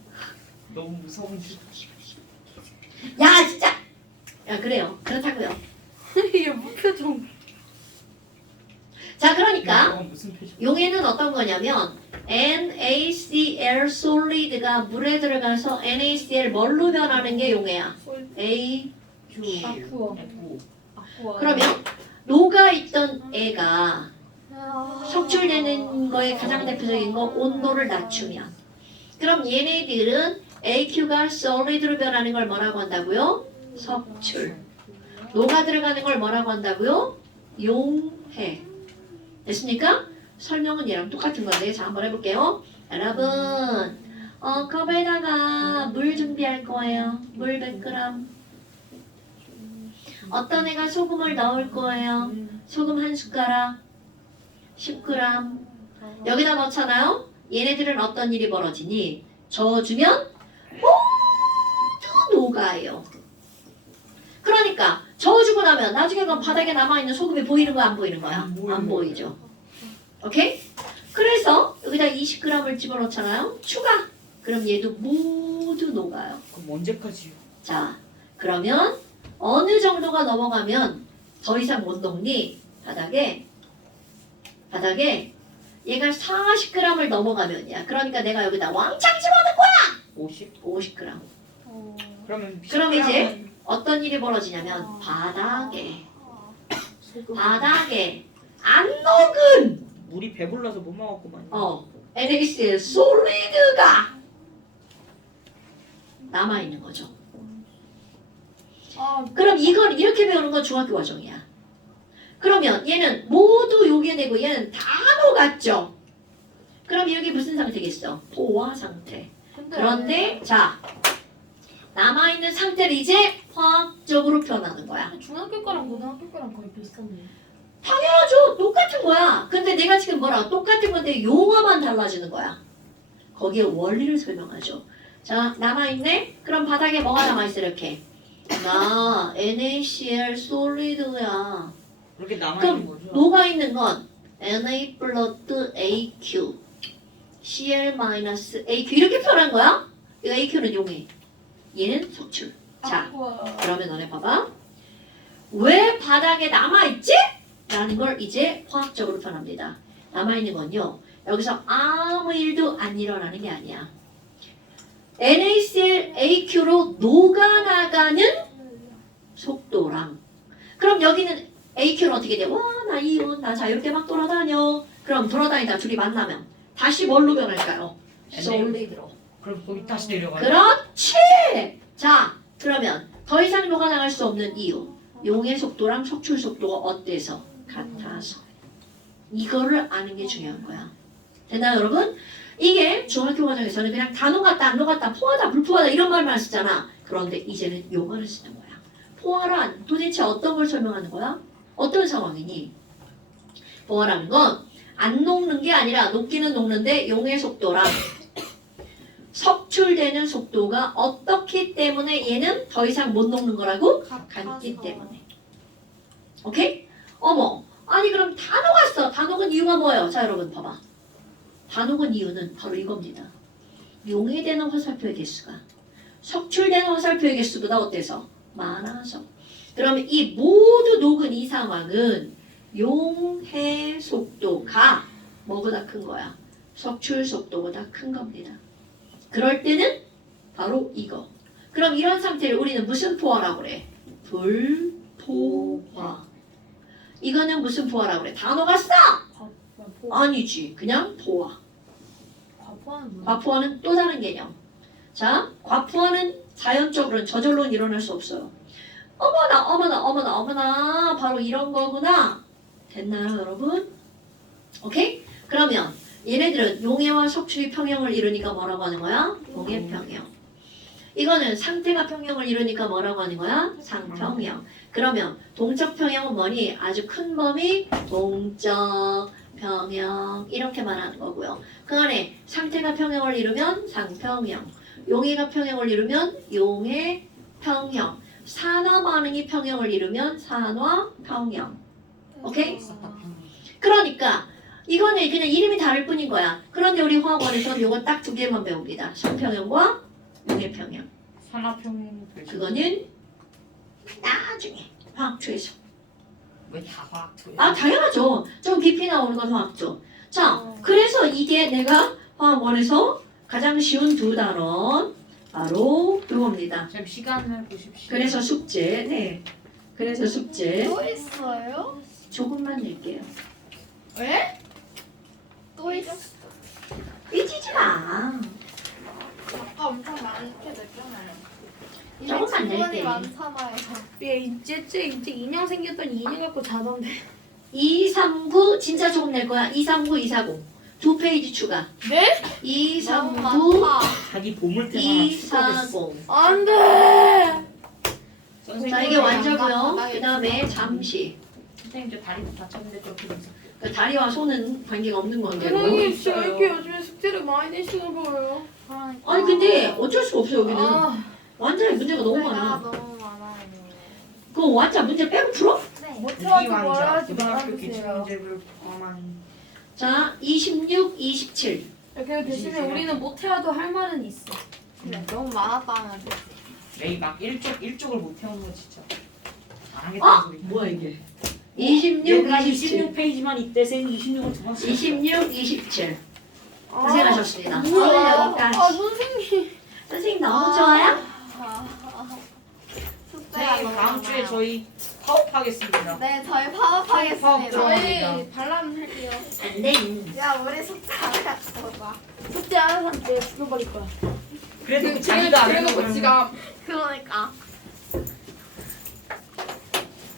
너무 무서운 줄. 야 진짜. 야 그래요. 그렇다고요. 이게 무표정. 자 그러니까 이거 무슨 표정? 용해는 어떤 거냐면 NaCl 솔리드가 물에 들어가서 NaCl 뭘로 변하는 게 용해야. A. 아쿠아. 했고 그러면 녹아있던 애가 석출되는 거에 가장 대표적인 거 온도를 낮추면 그럼 얘네들은 AQ가 solid로 변하는 걸 뭐라고 한다고요? 석출. 녹아 들어가는 걸 뭐라고 한다고요? 용해. 됐습니까? 설명은 얘랑 똑같은 건데 자 한번 해볼게요. 여러분 컵에다가 물 준비할 거예요. 물 100g. 어떤 애가 소금을 넣을 거예요. 소금 1숟가락 10g 여기다 넣잖아요. 얘네들은 어떤 일이 벌어지니 저어주면 모두 녹아요. 그러니까 저어주고 나면 나중에 그 바닥에 남아있는 소금이 보이는 거야 안 보이는 거야? 안 보이죠. 오케이? 그래서 여기다 20g을 집어넣잖아요. 추가. 그럼 얘도 모두 녹아요. 그럼 언제까지요? 자 그러면 어느 정도가 넘어가면 더 이상 못 녹니? 바닥에 얘가 40g을 넘어가면이야. 그러니까 내가 여기다 왕창 집어넣을 거야. 50? 50g. 그러면 그럼 이제 어떤 일이 벌어지냐면 바닥에 안 녹은 물이 배불러서 못 먹었구만. NaCl 솔리드가 남아 있는 거죠. 그럼 이걸 이렇게 배우는 건 중학교 과정이야. 그러면 얘는 모두 요괴되고 얘는 다 녹았죠. 그럼 여기 무슨 상태겠어? 포화 상태. 그런데 자 남아있는 상태를 이제 화학적으로 표현하는 거야. 중학교 거랑 고등학교 거랑 거의 비슷한데. 당연하죠. 똑같은 거야. 근데 내가 지금 뭐라 똑같은 건데 용어만 달라지는 거야. 거기에 원리를 설명하죠. 자 남아있네? 그럼 바닥에 뭐가 남아있어 이렇게. 나 NaCl 솔리드야. 그렇게 남아있는 그럼 거죠? 녹아있는 건 Na 플러스 AQ Cl 마이너스 AQ 이렇게 표현한 거야. 이거 AQ는 용해. 얘는 석출. 자 그러면 너네 봐봐. 왜 바닥에 남아있지? 라는 걸 이제 화학적으로 표현합니다. 남아있는 건요. 여기서 아무 일도 안 일어나는 게 아니야. NaCl AQ로 녹아나가는 속도랑 그럼 여기는 AQ는 어떻게 돼? 와 나 이온 나 자유롭게 막 돌아다녀. 그럼 돌아다니다 둘이 만나면 다시 뭘로 변할까요? 솔리드로. 그럼 거기 다시 내려가요? 그렇지. 자 그러면 더 이상 녹아나갈 수 없는 이유. 용의 속도랑 석출 속도가 어때서? 같아서. 이거를 아는 게 중요한 거야. 됐나요 여러분? 이게 중학교 과정에서는 그냥 다 녹았다 안 녹았다 포하다 불포하다 이런 말만 쓰잖아. 그런데 이제는 용어를 쓰는 거야. 포화란 도대체 어떤 걸 설명하는 거야? 어떤 상황이니? 포화라는 건 안 녹는 게 아니라 녹기는 녹는데 용의 속도랑 석출되는 속도가 어떻기 때문에 얘는 더 이상 못 녹는 거라고? 같기 때문에. 오케이? 어머, 아니 그럼 다 녹았어. 다 녹은 이유가 뭐예요? 자 여러분 봐봐. 다 녹은 이유는 바로 이겁니다. 용해되는 화살표의 개수가 석출되는 화살표의 개수보다 어때서? 많아서. 그러면 이 모두 녹은 이 상황은 용해 속도가 뭐보다 큰 거야? 석출 속도보다 큰 겁니다. 그럴 때는 바로 이거. 그럼 이런 상태를 우리는 무슨 포화라고 그래? 불포화. 이거는 무슨 포화라고 그래? 다 녹았어? 아니지. 그냥 포화. 과포하는 뭐야? 과포화는 또 다른 개념. 자, 과포화는 자연적으로는 저절로는 일어날 수 없어요. 어머나 어머나 어머나 어머나 바로 이런 거구나. 됐나요 여러분? 오케이? 그러면 얘네들은 용해와 석출이 평형을 이루니까 뭐라고 하는 거야? 용해평형. 이거는 상태가 평형을 이루니까 뭐라고 하는 거야? 상평형. 그러면 동적평형은 뭐니? 아주 큰 범위 동적평형 이렇게 말하는 거고요. 그 안에 상태가 평형을 이루면 상평형, 용해가 평형을 이루면 용해평형, 산화 반응이 평형을 이루면 산화평형. 오케이? 그러니까 이거는 그냥 이름이 다를 뿐인 거야. 그런데 우리 화학원에서는 이거 딱 두 개만 배웁니다. 상평형과 용해평형. 산화평행 그거는 나중에 화학초에서. 왜다 화학투야? 아 당연하죠. 좀 깊이 나오는 건 화학초. 자, 그래서 이게 내가 화학원에서 가장 쉬운 두 단원 바로 이겁니다. 좀 시간을 보십시오. 그래서 숙제, 네. 그래서 숙제 또 있어요? 조금만 낼게요. 왜? 또 있어? 삐지지 마. 아까 엄청 많게 냈잖아요. 조금만 질문이 낼게. 많잖아요. 얘 이제 인형 생겼더니 인형 갖고 자던데. 239 진짜 조금 낼 거야. 239, 240. 두 페이지 추가. 네? 239, 너무 많다. 자기 보물 때만 240. 안돼. 자 이게 완자고요. 그 다음에 잠시. 선생님 저 다리도 다쳤는데 그렇게 무슨 그 다리와 손은 관계가 없는 건데. 선생님 진짜 왜 이렇게 요즘에 숙제를 많이 내시는 거예요? 아니 근데 어쩔 수 없어 여기는. 아, 완자의 문제가 너무 문제가 많아. 너무 많아요. 그 완자 문제 빼고 풀어? 네. 못해가지고 무기왕자 말하지 고등학교 기출 말아주세요. 문제를 포함한 자 26, 27. 그래도 대신에 우리는 못해도 할 말은 있어. 네, 너무 많았다면 매일 막 일쪽을 못 태우는 거 진짜 잘하겠다는 소리. 뭐야 이게? 26, 얘들아 27. 26페이지만 있대. 쌤 26을 두 번 썼어. 26, 27. 고생하셨습니다. 오늘 아, 여기까지. 선생님. 선생님 너무 좋아요? 숙제가 네, 너무 다음 주에 많아요. 저희 파업하겠습니다. 네, 저희 파업하겠습니다. 저희 반란 할게요. 안 돼. 야, 우리 숙제 안 해갖고 봐. 숙제 안 하는 사람 내가 죽여버릴 거야. 그래도 자기가 안 그래놓고 해도 지가 그러니까.